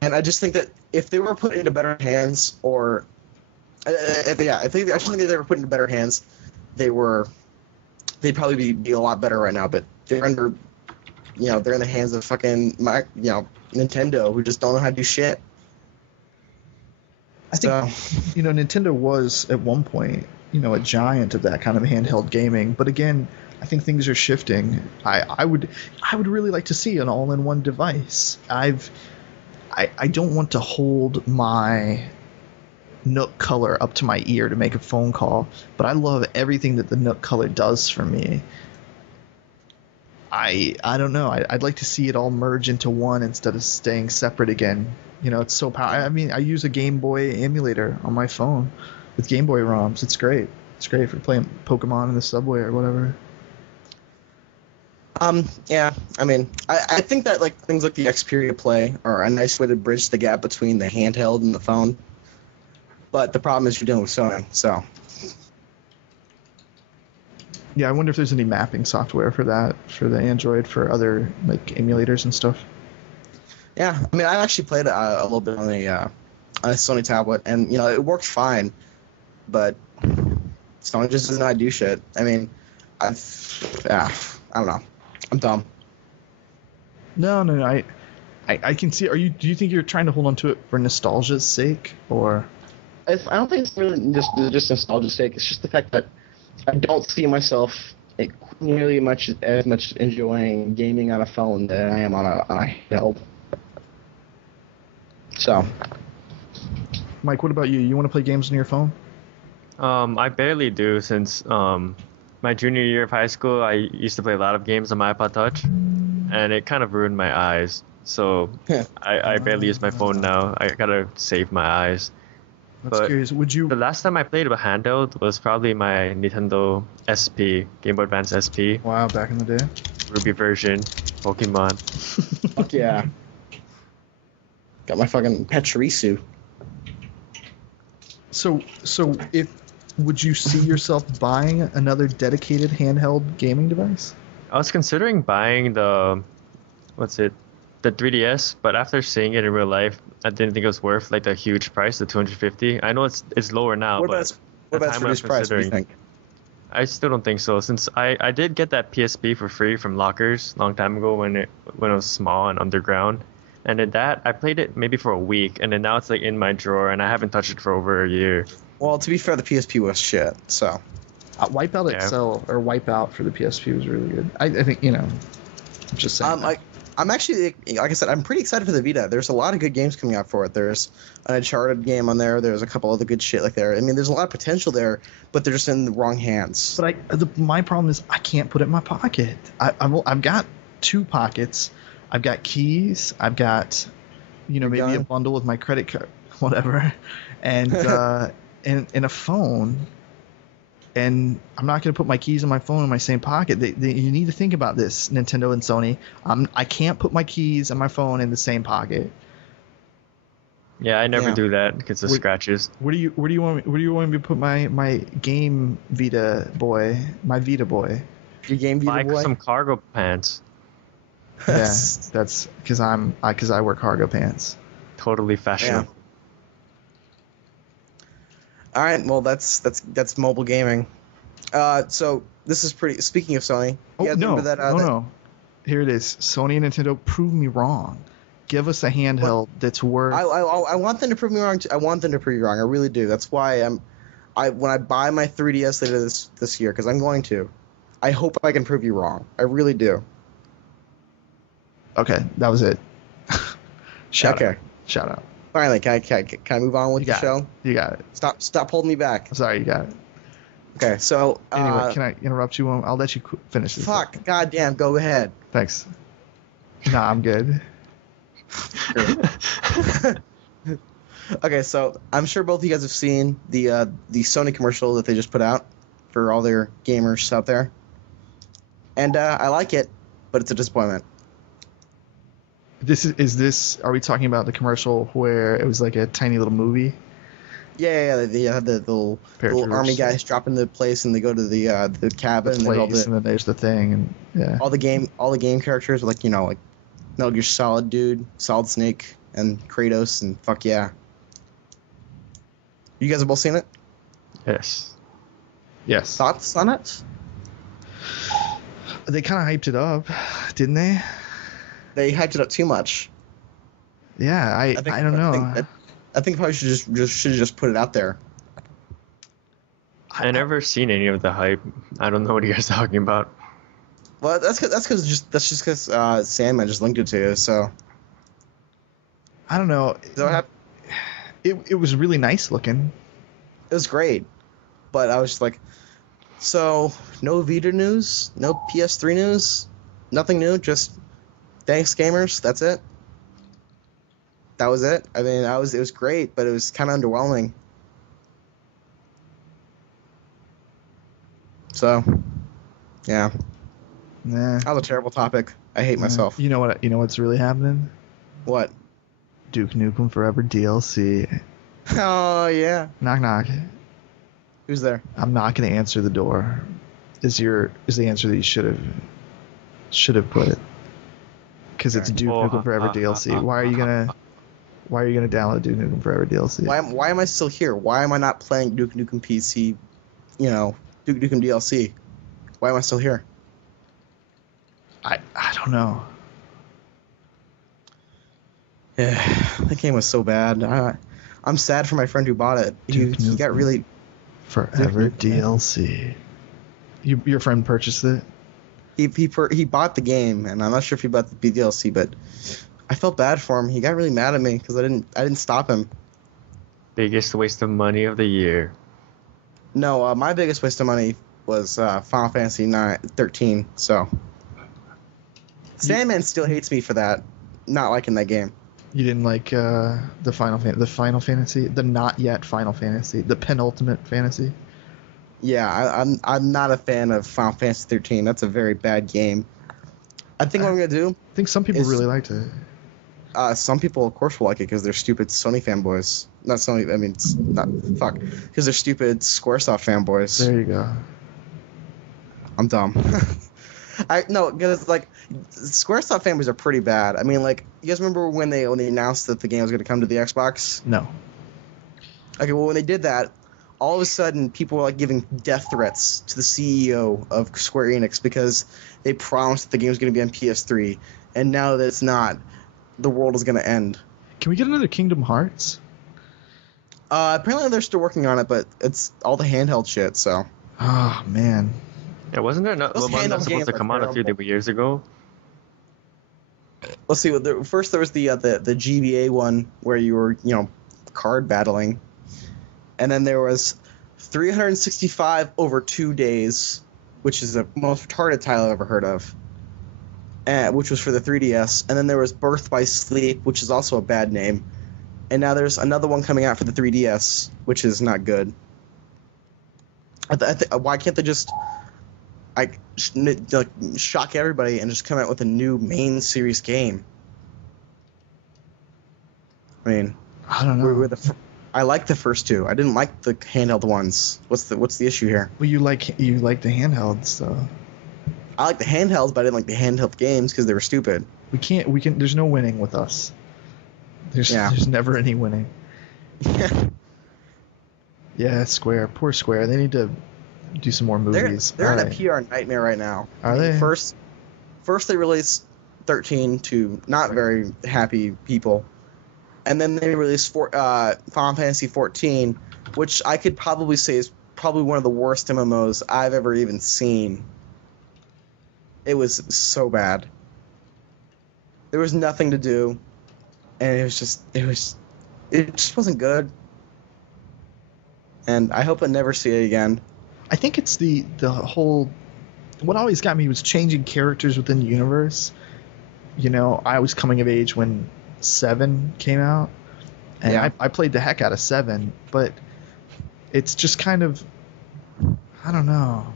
And I just think that if they were put into better hands, or I think if they were put into better hands, they'd probably be a lot better right now. But they're under, they're in the hands of fucking Nintendo, who just don't know how to do shit. I think Nintendo was at one point a giant of that kind of handheld gaming, but again, I think things are shifting. I would really like to see an all-in-one device. I don't want to hold my Nook color up to my ear to make a phone call, but I love everything that the Nook color does for me. I don't know. I'd like to see it all merge into one instead of staying separate again. It's so powerful. I mean, I use a Game Boy emulator on my phone with Game Boy ROMs. It's great. It's great for playing Pokemon in the subway or whatever. Yeah, I mean, I think that things like the Xperia Play are a nice way to bridge the gap between the handheld and the phone. But the problem is you're dealing with Sony, so. Yeah, I wonder if there's any mapping software for that, for the Android, for other emulators and stuff. Yeah, I mean, I actually played a little bit on a Sony tablet, and it worked fine, but Sony just does not do shit. I mean, I don't know. I'm dumb. No. I can see. Do you think you're trying to hold on to it for nostalgia's sake, or? I don't think it's really just nostalgia's sake. It's just the fact that I don't see myself nearly as much enjoying gaming on a phone than I am on a handheld. So, Mike, what about you? You want to play games on your phone? I barely do since my junior year of high school. I used to play a lot of games on my iPod Touch, and it kind of ruined my eyes. So I barely use my phone now. I gotta save my eyes. That's But curious. Would you? The last time I played a handheld was probably my Nintendo SP, Game Boy Advance SP, Wow, back in the day. Ruby version, Pokemon. fuck yeah. Got my fucking Pachirisu. So if would you see yourself buying another dedicated handheld gaming device? I was considering buying the 3DS, but after seeing it in real life, I didn't think it was worth like the huge price, the 250. I know it's lower now, What but about its reduced price? What do you think? I still don't think so, since I did get that PSP for free from Lockers a long time ago when it was small and underground. And in that, I played it maybe for a week, and then now it's like in my drawer, and I haven't touched it for over a year. Well, to be fair, the PSP was shit, so. Wipeout Yeah. XL or Wipeout for the PSP was really good. I think, I'm just saying. I'm actually, like I said, I'm pretty excited for the Vita. There's a lot of good games coming out for it. There's an Uncharted game on there. There's a couple other good shit like there. I mean, there's a lot of potential there, but they're just in the wrong hands. But my problem is I can't put it in my pocket. I've got 2 pockets. I've got keys. I've got, maybe a bundle with my credit card, whatever, and and a phone. And I'm not going to put my keys and my phone in my same pocket. You need to think about this, Nintendo and Sony. I can't put my keys and my phone in the same pocket. Yeah, I never do that because of scratches. Where do you want me to put my game Vita boy, my Vita boy? Your game Vita boy? Buy some cargo pants. Yeah, that's because I wear cargo pants. Totally fashionable. Yeah. All right, well that's mobile gaming. So this is pretty. Speaking of Sony, you guys remember that? No. Here it is. Sony and Nintendo, prove me wrong. Give us a handheld that's worth. I want them to prove me wrong. I want them to prove me wrong. I really do. That's why when I buy my 3DS later this year, because I'm going to, I hope I can prove you wrong. I really do. Okay, that was it. Shout out. Finally, can I move on with the show? You got it. Stop holding me back. I'm sorry, you got it. Okay, so anyway, can I interrupt you? I'll let you finish this. Fuck, goddamn, go ahead. Thanks. Nah, I'm good. Okay, so I'm sure both of you guys have seen the Sony commercial that they just put out for all their gamers out there, and I like it, but it's a disappointment. Are we talking about the commercial where it was like a tiny little movie? Yeah, they have the little army guys drop into the place, and they go to the cabin, and then there's the thing, and yeah. All the game characters are like like Metal Gear Solid dude, Solid Snake, and Kratos, and fuck yeah. You guys have both seen it? Yes. Thoughts on it? They kind of hyped it up, didn't they? They hyped it up too much. Yeah, I don't know. I think probably should just put it out there. I never seen any of the hype. I don't know what you guys are talking about. Well, that's just because Sam just linked it to you. So I don't know. So what happened? It was really nice looking. It was great, but I was just like, so no Vita news, no PS3 news, nothing new, just thanks gamers. That's it. That was it. I mean, it was great, but it was kind of underwhelming. So, yeah. Nah. That was a terrible topic. I hate myself. You know what's really happening? What? Duke Nukem Forever DLC. Oh yeah. Knock knock. Who's there? I'm not gonna answer the door. Is the answer that you should have put it? Because it's Duke Nukem Forever DLC. Why are you gonna download Duke Nukem Forever DLC? Why am I still here? Why am I not playing Duke Nukem PC? Duke Nukem DLC. Why am I still here? I don't know. Yeah, that game was so bad. I'm sad for my friend who bought it. He got really Forever DLC. Your friend purchased it? He bought the game, and I'm not sure if he bought the DLC, but I felt bad for him. He got really mad at me because I didn't stop him. Biggest waste of money of the year. No, my biggest waste of money was Final Fantasy 13. So Sandman still hates me for that, not liking that game. You didn't like the Final Fantasy, the not yet Final Fantasy, the penultimate fantasy. Yeah, I'm not a fan of Final Fantasy 13. That's a very bad game. I think what I'm gonna do. I think some people really liked it. Some people, of course, will like it because they're stupid Sony fanboys. Not Sony. I mean, it's not fuck. Because they're stupid SquareSoft fanboys. There you go. I'm dumb. No, because like SquareSoft fanboys are pretty bad. I mean, like, you guys remember when they announced that the game was going to come to the Xbox? No. Okay, well, when they did that, all of a sudden people were like giving death threats to the CEO of Square Enix because they promised that the game was going to be on PS3, and now that it's not, the world is going to end. Can we get another Kingdom Hearts? Apparently they're still working on it, but it's all the handheld shit. So. Oh man. Yeah, wasn't there one that's supposed to come out a few years ago? Let's see. First, there was the GBA one where you were, card battling, and then there was 365 over 2 days, which is the most retarded title I've ever heard of, which was for the 3DS. And then there was Birth by Sleep, which is also a bad name. And now there's another one coming out for the 3DS, which is not good. Why can't they just shock everybody and just come out with a new main series game? I mean, I don't know. I like the first two. I didn't like the handheld ones. What's the issue here? Well, you like the handhelds, though. I like the handhelds, but I didn't like the handheld games because they were stupid. We can. There's no winning with us. There's never any winning. Yeah, Square. Poor Square. They need to do some more movies. They're in a PR nightmare right now. Are they? First they released 13 to not very happy people, and then they released Final Fantasy 14, which I could probably say is probably one of the worst MMOs I've ever even seen. It was so bad. There was nothing to do, and it just wasn't good. And I hope I never see it again. I think it's the whole. What always got me was changing characters within the universe. I was coming of age when 7 came out, and yeah. I played the heck out of 7, but it's just kind of, I don't know.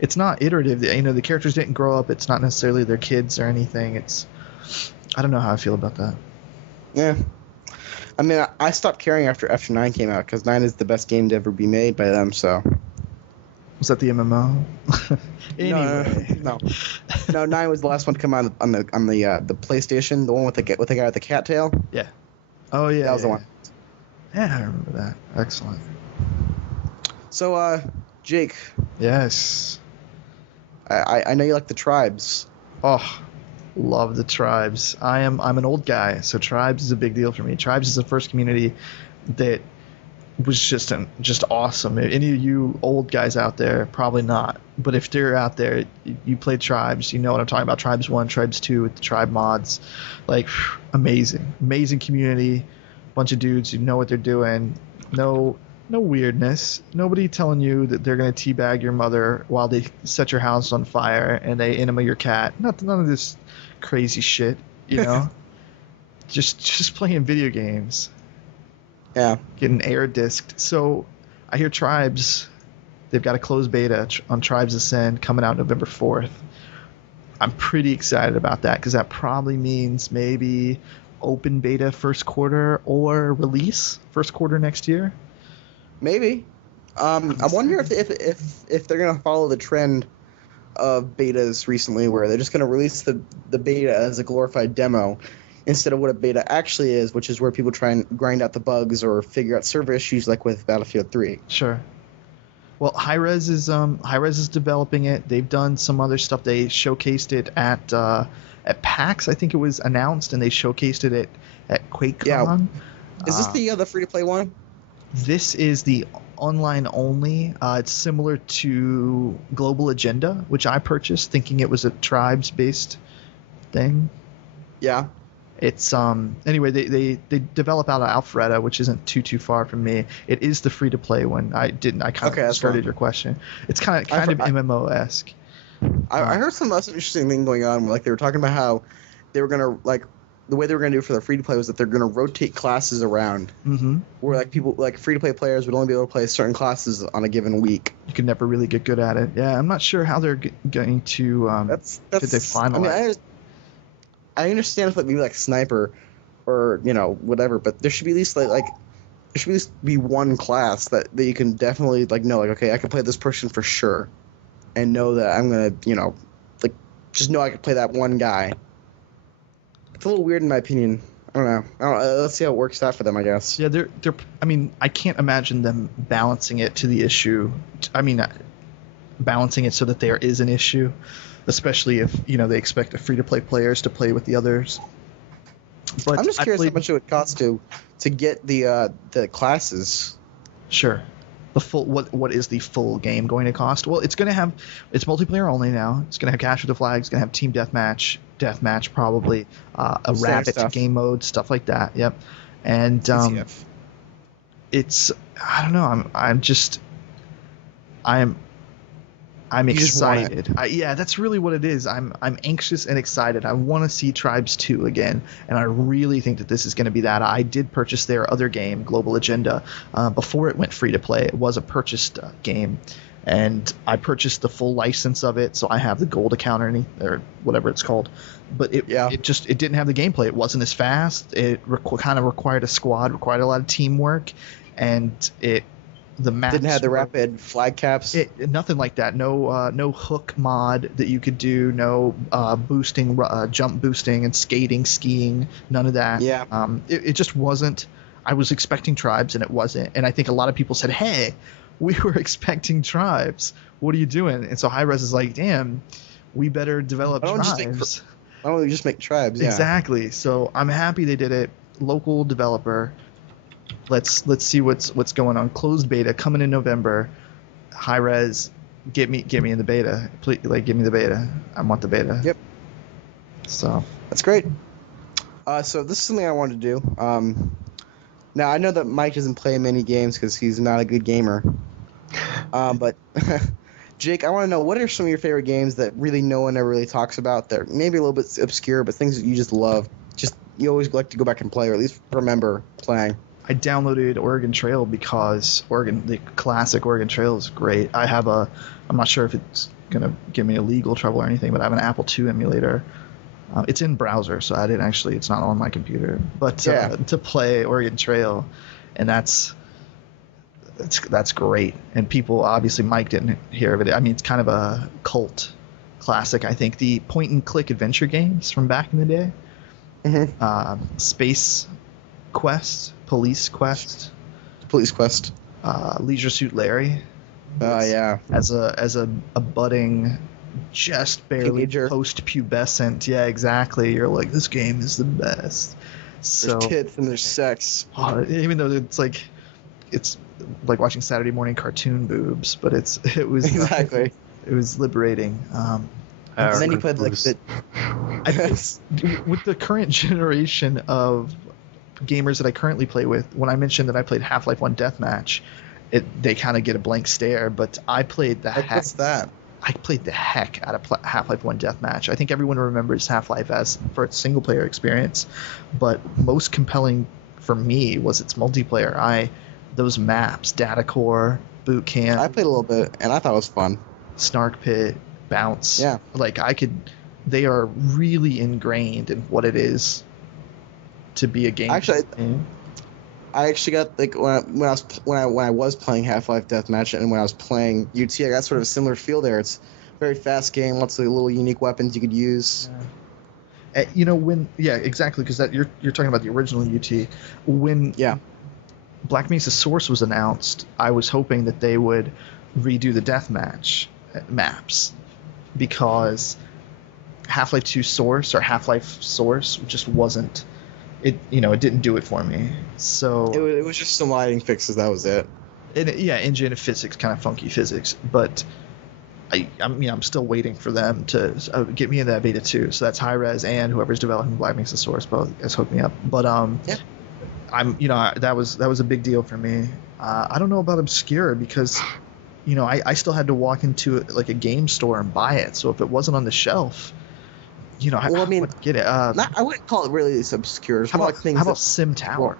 It's not iterative. The characters didn't grow up. It's not necessarily their kids or anything. I don't know how I feel about that. Yeah. I mean, I stopped caring after 9 came out because 9 is the best game to ever be made by them. So. Was that the MMO? Anyway. No, 9 was the last one to come out on the PlayStation, the one with the guy with the cattail. Yeah. Oh yeah. That was the one. Yeah, I remember that. Excellent. So, Jake. Yes. I know you like the Tribes. Oh, love the Tribes. I'm an old guy, so Tribes is a big deal for me. Tribes is the first community that was just awesome. Any of you old guys out there, probably not. But if they're out there, you play Tribes, you know what I'm talking about. Tribes 1, Tribes 2 with the Tribe mods. Like, amazing community. Bunch of dudes who know what they're doing. No weirdness. Nobody telling you that they're going to teabag your mother while they set your house on fire and they enema your cat. None of this crazy shit, just playing video games. Yeah. Getting air disked. So I hear Tribes, they've got a closed beta on Tribes Ascend coming out November 4th. I'm pretty excited about that because that probably means maybe open beta first quarter or release first quarter next year. Maybe. I wonder if they're gonna follow the trend of betas recently, where they're just gonna release the beta as a glorified demo instead of what a beta actually is, which is where people try and grind out the bugs or figure out server issues, like with Battlefield 3. Sure. Well, Hi-Rez is developing it. They've done some other stuff. They showcased it at PAX, I think it was announced, and they showcased it at QuakeCon. Yeah. Is this the free-to-play one? This is the online only. It's similar to Global Agenda, which I purchased thinking it was a Tribes-based thing. Yeah. It's anyway they develop out of Alpharetta, which isn't too far from me. It is the free to play one. I kind of started your question. It's kind of MMO-esque. I heard some interesting thing going on. Like they were talking about how they were gonna the way they were gonna do it for the free to play was that they're gonna rotate classes around. Mm-hmm. Where like people like free to play players would only be able to play certain classes on a given week. You can never really get good at it. Yeah, I'm not sure how they're going to. That's they finalize. I understand if maybe like sniper, or whatever, but there should be at least like there should at least be one class that you can definitely know okay, I can play this person for sure, and know that I'm gonna just know I can play that one guy. It's a little weird in my opinion. I don't know. Let's see how it works out for them, I guess. Yeah, they're. I mean, I can't imagine them balancing it to the issue. I mean, balancing it so that there is an issue, especially if they expect the free to play players to play with the others. But I'm just curious how much it would cost to get the classes. Sure. The full what is the full game going to cost? Well, it's multiplayer only now. It's going to have Capture the Flag. It's going to have team deathmatch probably, a rabbit game mode, stuff like that. Yep. And it's I don't know. I'm excited. Yeah, that's really what it is. I'm anxious and excited. I want to see Tribes 2 again, and I really think that this is going to be that. I did purchase their other game, Global Agenda, before it went free to play. It was a purchased game, and I purchased the full license of it, so I have the gold account or whatever it's called. But it didn't have the gameplay. It wasn't as fast. It kind of required a squad, required a lot of teamwork, and the maps didn't have the rapid flag caps. Nothing like that. No hook mod that you could do. No boosting, jump boosting and skiing. None of that. Yeah. It just wasn't. I was expecting Tribes and it wasn't. And I think a lot of people said, "Hey, we were expecting Tribes. What are you doing?" And so Hi-Rez is like, "Damn, we better develop Tribes." Why don't we just make Tribes? Yeah. Exactly. So I'm happy they did it. Local developer. Let's see what's going on. Closed beta coming in November. Hi-Rez, get me in the beta. Please, give me the beta. I want the beta. Yep. So that's great. So this is something I wanted to do. Now I know that Mike doesn't play many games because he's not a good gamer. But Jake, I want to know, what are some of your favorite games that really no one ever really talks about? They're maybe a little bit obscure, but things that you just love. Just you always like to go back and play, or at least remember playing. I downloaded Oregon Trail because the classic Oregon Trail is great. I'm not sure if it's going to give me a legal trouble or anything, but I have an Apple II emulator. It's in browser, so it's not on my computer. But to play Oregon Trail, and that's great. And people, obviously Mike didn't hear of it. I mean, it's kind of a cult classic, I think. The point-and-click adventure games from back in the day. Mm-hmm. Space Quest, Police Quest, Leisure Suit Larry. Yeah. As a budding, just barely post-pubescent. Yeah, exactly. You're like, this game is the best. So, there's tits and there's sex. Even though it's like watching Saturday morning cartoon boobs, but it was exactly. It was liberating. And then you played with the current generation of gamers that I currently play with. When I mentioned that I played Half-Life 1 Deathmatch, they kind of get a blank stare. But I played What's that? I played the heck out of Half-Life 1 Deathmatch. I think everyone remembers Half-Life as for its single-player experience, but most compelling for me was its multiplayer. Those maps, Data Core, Boot Camp. I played a little bit, and I thought it was fun. Snark Pit, Bounce. Yeah. They are really ingrained in what it is to be a game. Actually, I actually got when I was playing Half-Life Deathmatch and when I was playing UT, I got sort of a similar feel there. It's a very fast game, lots of little unique weapons you could use. Yeah. Exactly, because you're talking about the original UT. When Black Mesa Source was announced, I was hoping that they would redo the Deathmatch maps, because Half-Life 2 Source or Half-Life Source just wasn't. It didn't do it for me. So it was just some lighting fixes. That was it. Engine and physics, kind of funky physics. But I'm still waiting for them to get me in that beta too. So that's High Res and whoever's developing Black Mesa Source both has hooked me up. But Yeah. that was a big deal for me. I don't know about Obscure because I still had to walk into like a game store and buy it. So if it wasn't on the shelf, I wouldn't get it. I wouldn't call it really this obscure. It's more like things how about Sim Tower?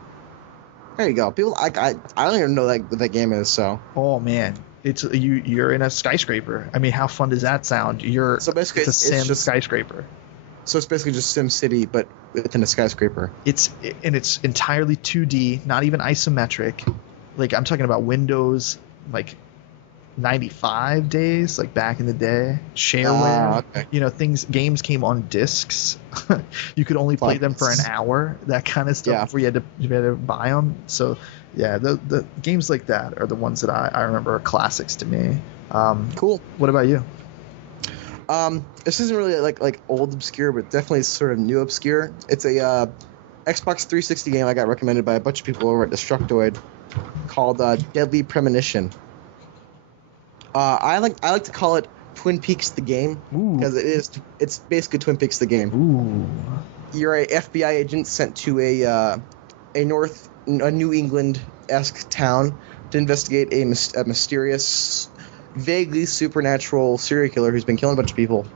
There you go. People, I don't even know what that game is. So. Oh man, it's you're in a skyscraper. I mean, how fun does that sound? So basically, it's a Sim skyscraper. So it's basically just Sim City, but within a skyscraper. It's entirely 2D, not even isometric. Like I'm talking about Windows, like 95 days, like back in the day. Shareware, okay. Games came on discs. You could only play them for an hour. That kind of stuff. Where you had to buy them. So yeah, the games like that are the ones that I remember are classics to me. Cool. What about you? This isn't really like old obscure, but definitely sort of new obscure. It's a Xbox 360 game I got recommended by a bunch of people over at Destructoid called Deadly Premonition. I like to call it Twin Peaks the game because it's basically Twin Peaks the game. Ooh. You're a FBI agent sent to a New England-esque town to investigate a mysterious, vaguely supernatural serial killer who's been killing a bunch of people.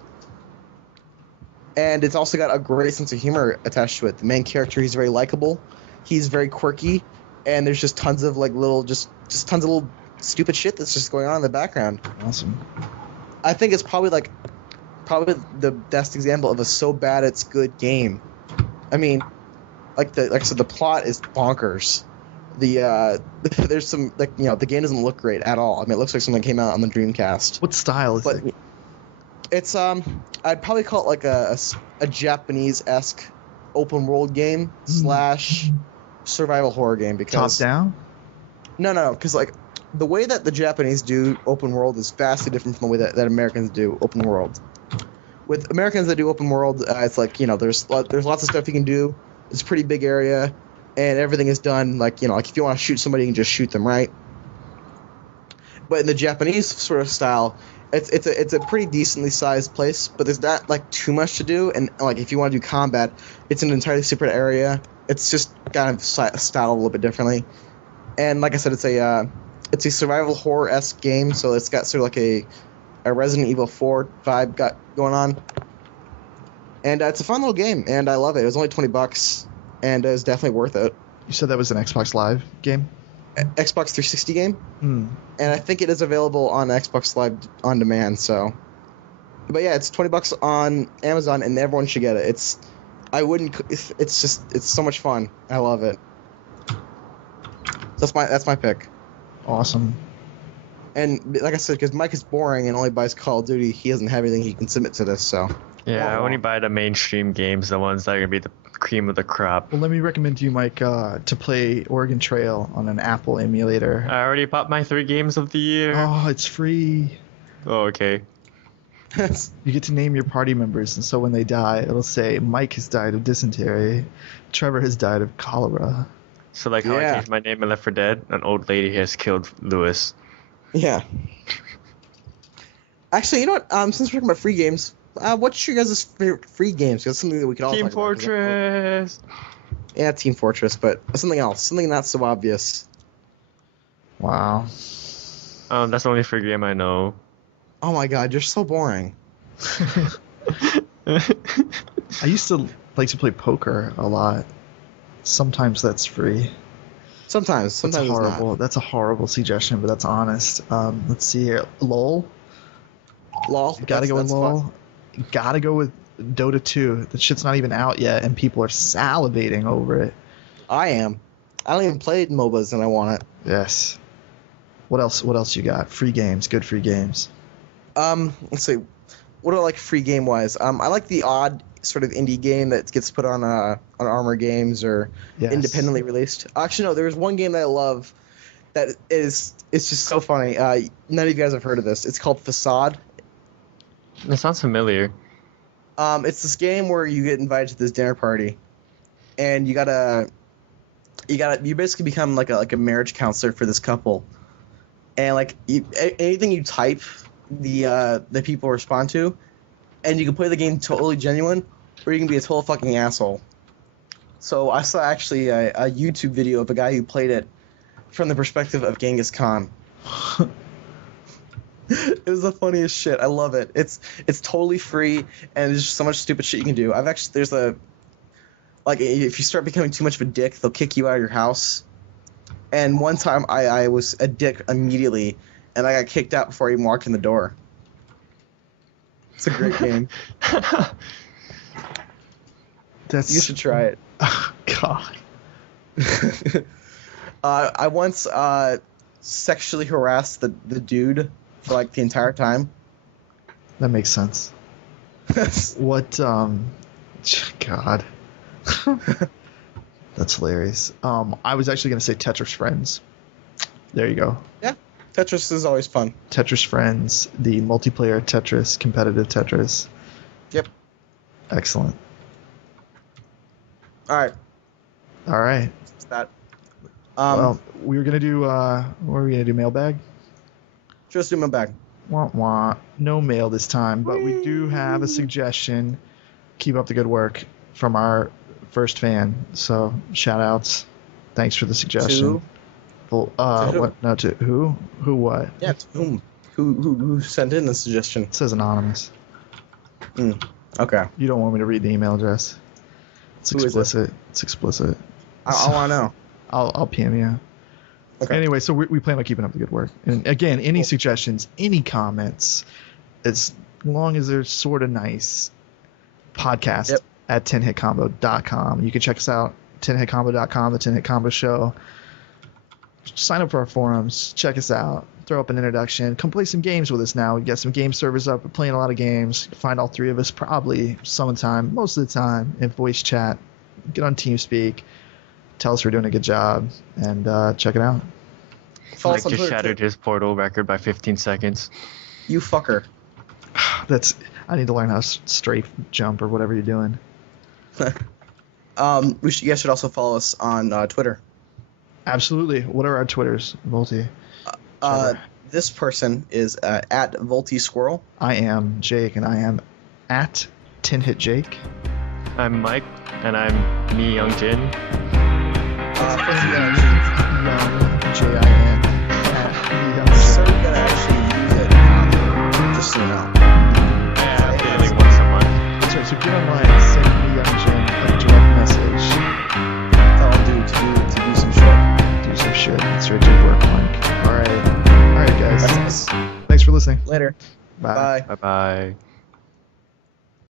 And it's also got a great sense of humor attached to it. The main character, he's very likable, he's very quirky, and there's just tons of just tons of little stupid shit that's just going on in the background. Awesome. I think it's probably the best example of a so bad it's good game. I mean, like I said, the plot is bonkers. There's some the game doesn't look great at all. I mean, it looks like something came out on the Dreamcast. What style is it? It's I'd probably call it like a Japanese-esque open world game / survival horror game because top down. No, because like the way that the Japanese do open world is vastly different from the way that Americans do open world. With Americans that do open world, it's like there's lots of stuff you can do. It's a pretty big area, and everything is done like if you want to shoot somebody, you can just shoot them, right? But in the Japanese sort of style, it's a pretty decently sized place, but there's not like too much to do, and like if you want to do combat, it's an entirely separate area. It's just kind of styled a little bit differently, and like I said, it's a survival horror-esque game, so it's got sort of like a Resident Evil 4 vibe going on. And it's a fun little game, and I love it. It was only $20, and it was definitely worth it. You said that was an Xbox Live game? Xbox 360 game. And I think it is available on Xbox Live on demand, so. But yeah, it's $20 on Amazon, and everyone should get it. It's so much fun. I love it. That's my pick. Awesome. And like I said, because Mike is boring and only buys Call of Duty, he doesn't have anything he can submit to this, so. Yeah, I only buy the mainstream games, the ones that are going to be the cream of the crop. Well, let me recommend to you, Mike, to play Oregon Trail on an Apple emulator. I already bought my 3 games of the year. Oh, it's free. Oh, okay. You get to name your party members, and so when they die, it'll say, Mike has died of dysentery, Trevor has died of cholera. So like how I changed my name in Left 4 Dead, an old lady has killed Lewis. Yeah. Actually, you know what? Since we're talking about free games, what's your guys' favorite free games? Because something that we could all Team talk Fortress. About. Yeah, Team Fortress, but something else, something not so obvious. Wow. That's the only free game I know. Oh my God, you're so boring. I used to like to play poker a lot. Sometimes that's free. Sometimes that's horrible. That's a horrible suggestion, but that's honest. Let's see here. LOL. Gotta go with LOL. Fun. Gotta go with Dota 2. That shit's not even out yet, and people are salivating over it. I am. I don't even play MOBAs, and I want it. Yes. What else you got? Free games. Good free games. Let's see. What do I like free game wise? I like the odd sort of indie game that gets put on Armor Games or independently released. Actually, no. There's one game that I love that it's just so funny. None of you guys have heard of this. It's called Facade. That sounds familiar. It's this game where you get invited to this dinner party, and you basically become like a marriage counselor for this couple, and like anything you type the people respond to, and you can play the game totally genuine, or you can be a total fucking asshole. So I saw actually a YouTube video of a guy who played it from the perspective of Genghis Khan. It was the funniest shit. I love it. It's totally free, and there's just so much stupid shit you can do. There's if you start becoming too much of a dick, they'll kick you out of your house. And one time I was a dick immediately, and I got kicked out before I even walked in the door. It's a great game. You should try it. Oh, God. I once sexually harassed the dude for like the entire time. That makes sense. What? God. That's hilarious. I was actually going to say Tetris Friends. There you go. Yeah, Tetris is always fun. Tetris Friends, the multiplayer Tetris, competitive Tetris. Yep. Excellent. All right. That's that. Well, we were going to do, what were we going to do, mailbag? Just do mailbag. Wah, wah. No mail this time, but we do have a suggestion. Keep up the good work from our first fan. So shout outs. Thanks for the suggestion. To who? What? No, to who? Who? What? Yeah, to whom? Who sent in the suggestion? It says anonymous. Okay. You don't want me to read the email address. It's explicit. It's explicit. I want to know. I'll PM you. Okay. Anyway, so we plan on keeping up the good work. And again, any suggestions, any comments, as long as they're sort of nice, podcast at 10HitCombo.com. You can check us out, 10HitCombo.com, the 10HitCombo show. Sign up for our forums. Check us out. Throw up an introduction. Come play some games with us now. We got some game servers up. We're playing a lot of games. Find all three of us probably some of the time, most of the time, in voice chat. Get on TeamSpeak. Tell us we're doing a good job, and check it out. Mike just shattered his portal record by 15 seconds. You fucker. I need to learn how to strafe jump or whatever you're doing. You guys should also follow us on Twitter. Absolutely. What are our Twitters, Volty? This person is at VoltySquirrel. I am Jake, and I am at 10HitJake. I'm Mike, and I'm me, Young Jin. Young J-I-N. So you're gonna actually use it now, just so you know. Yeah, literally once a month. That's right, so get online and send me, Young Jin, a direct message. That's all I'll do to do some shit. Do some shit. That's right, good work, Mike. Alright, guys. That's nice. Thanks for listening. Later. Bye. Bye-bye.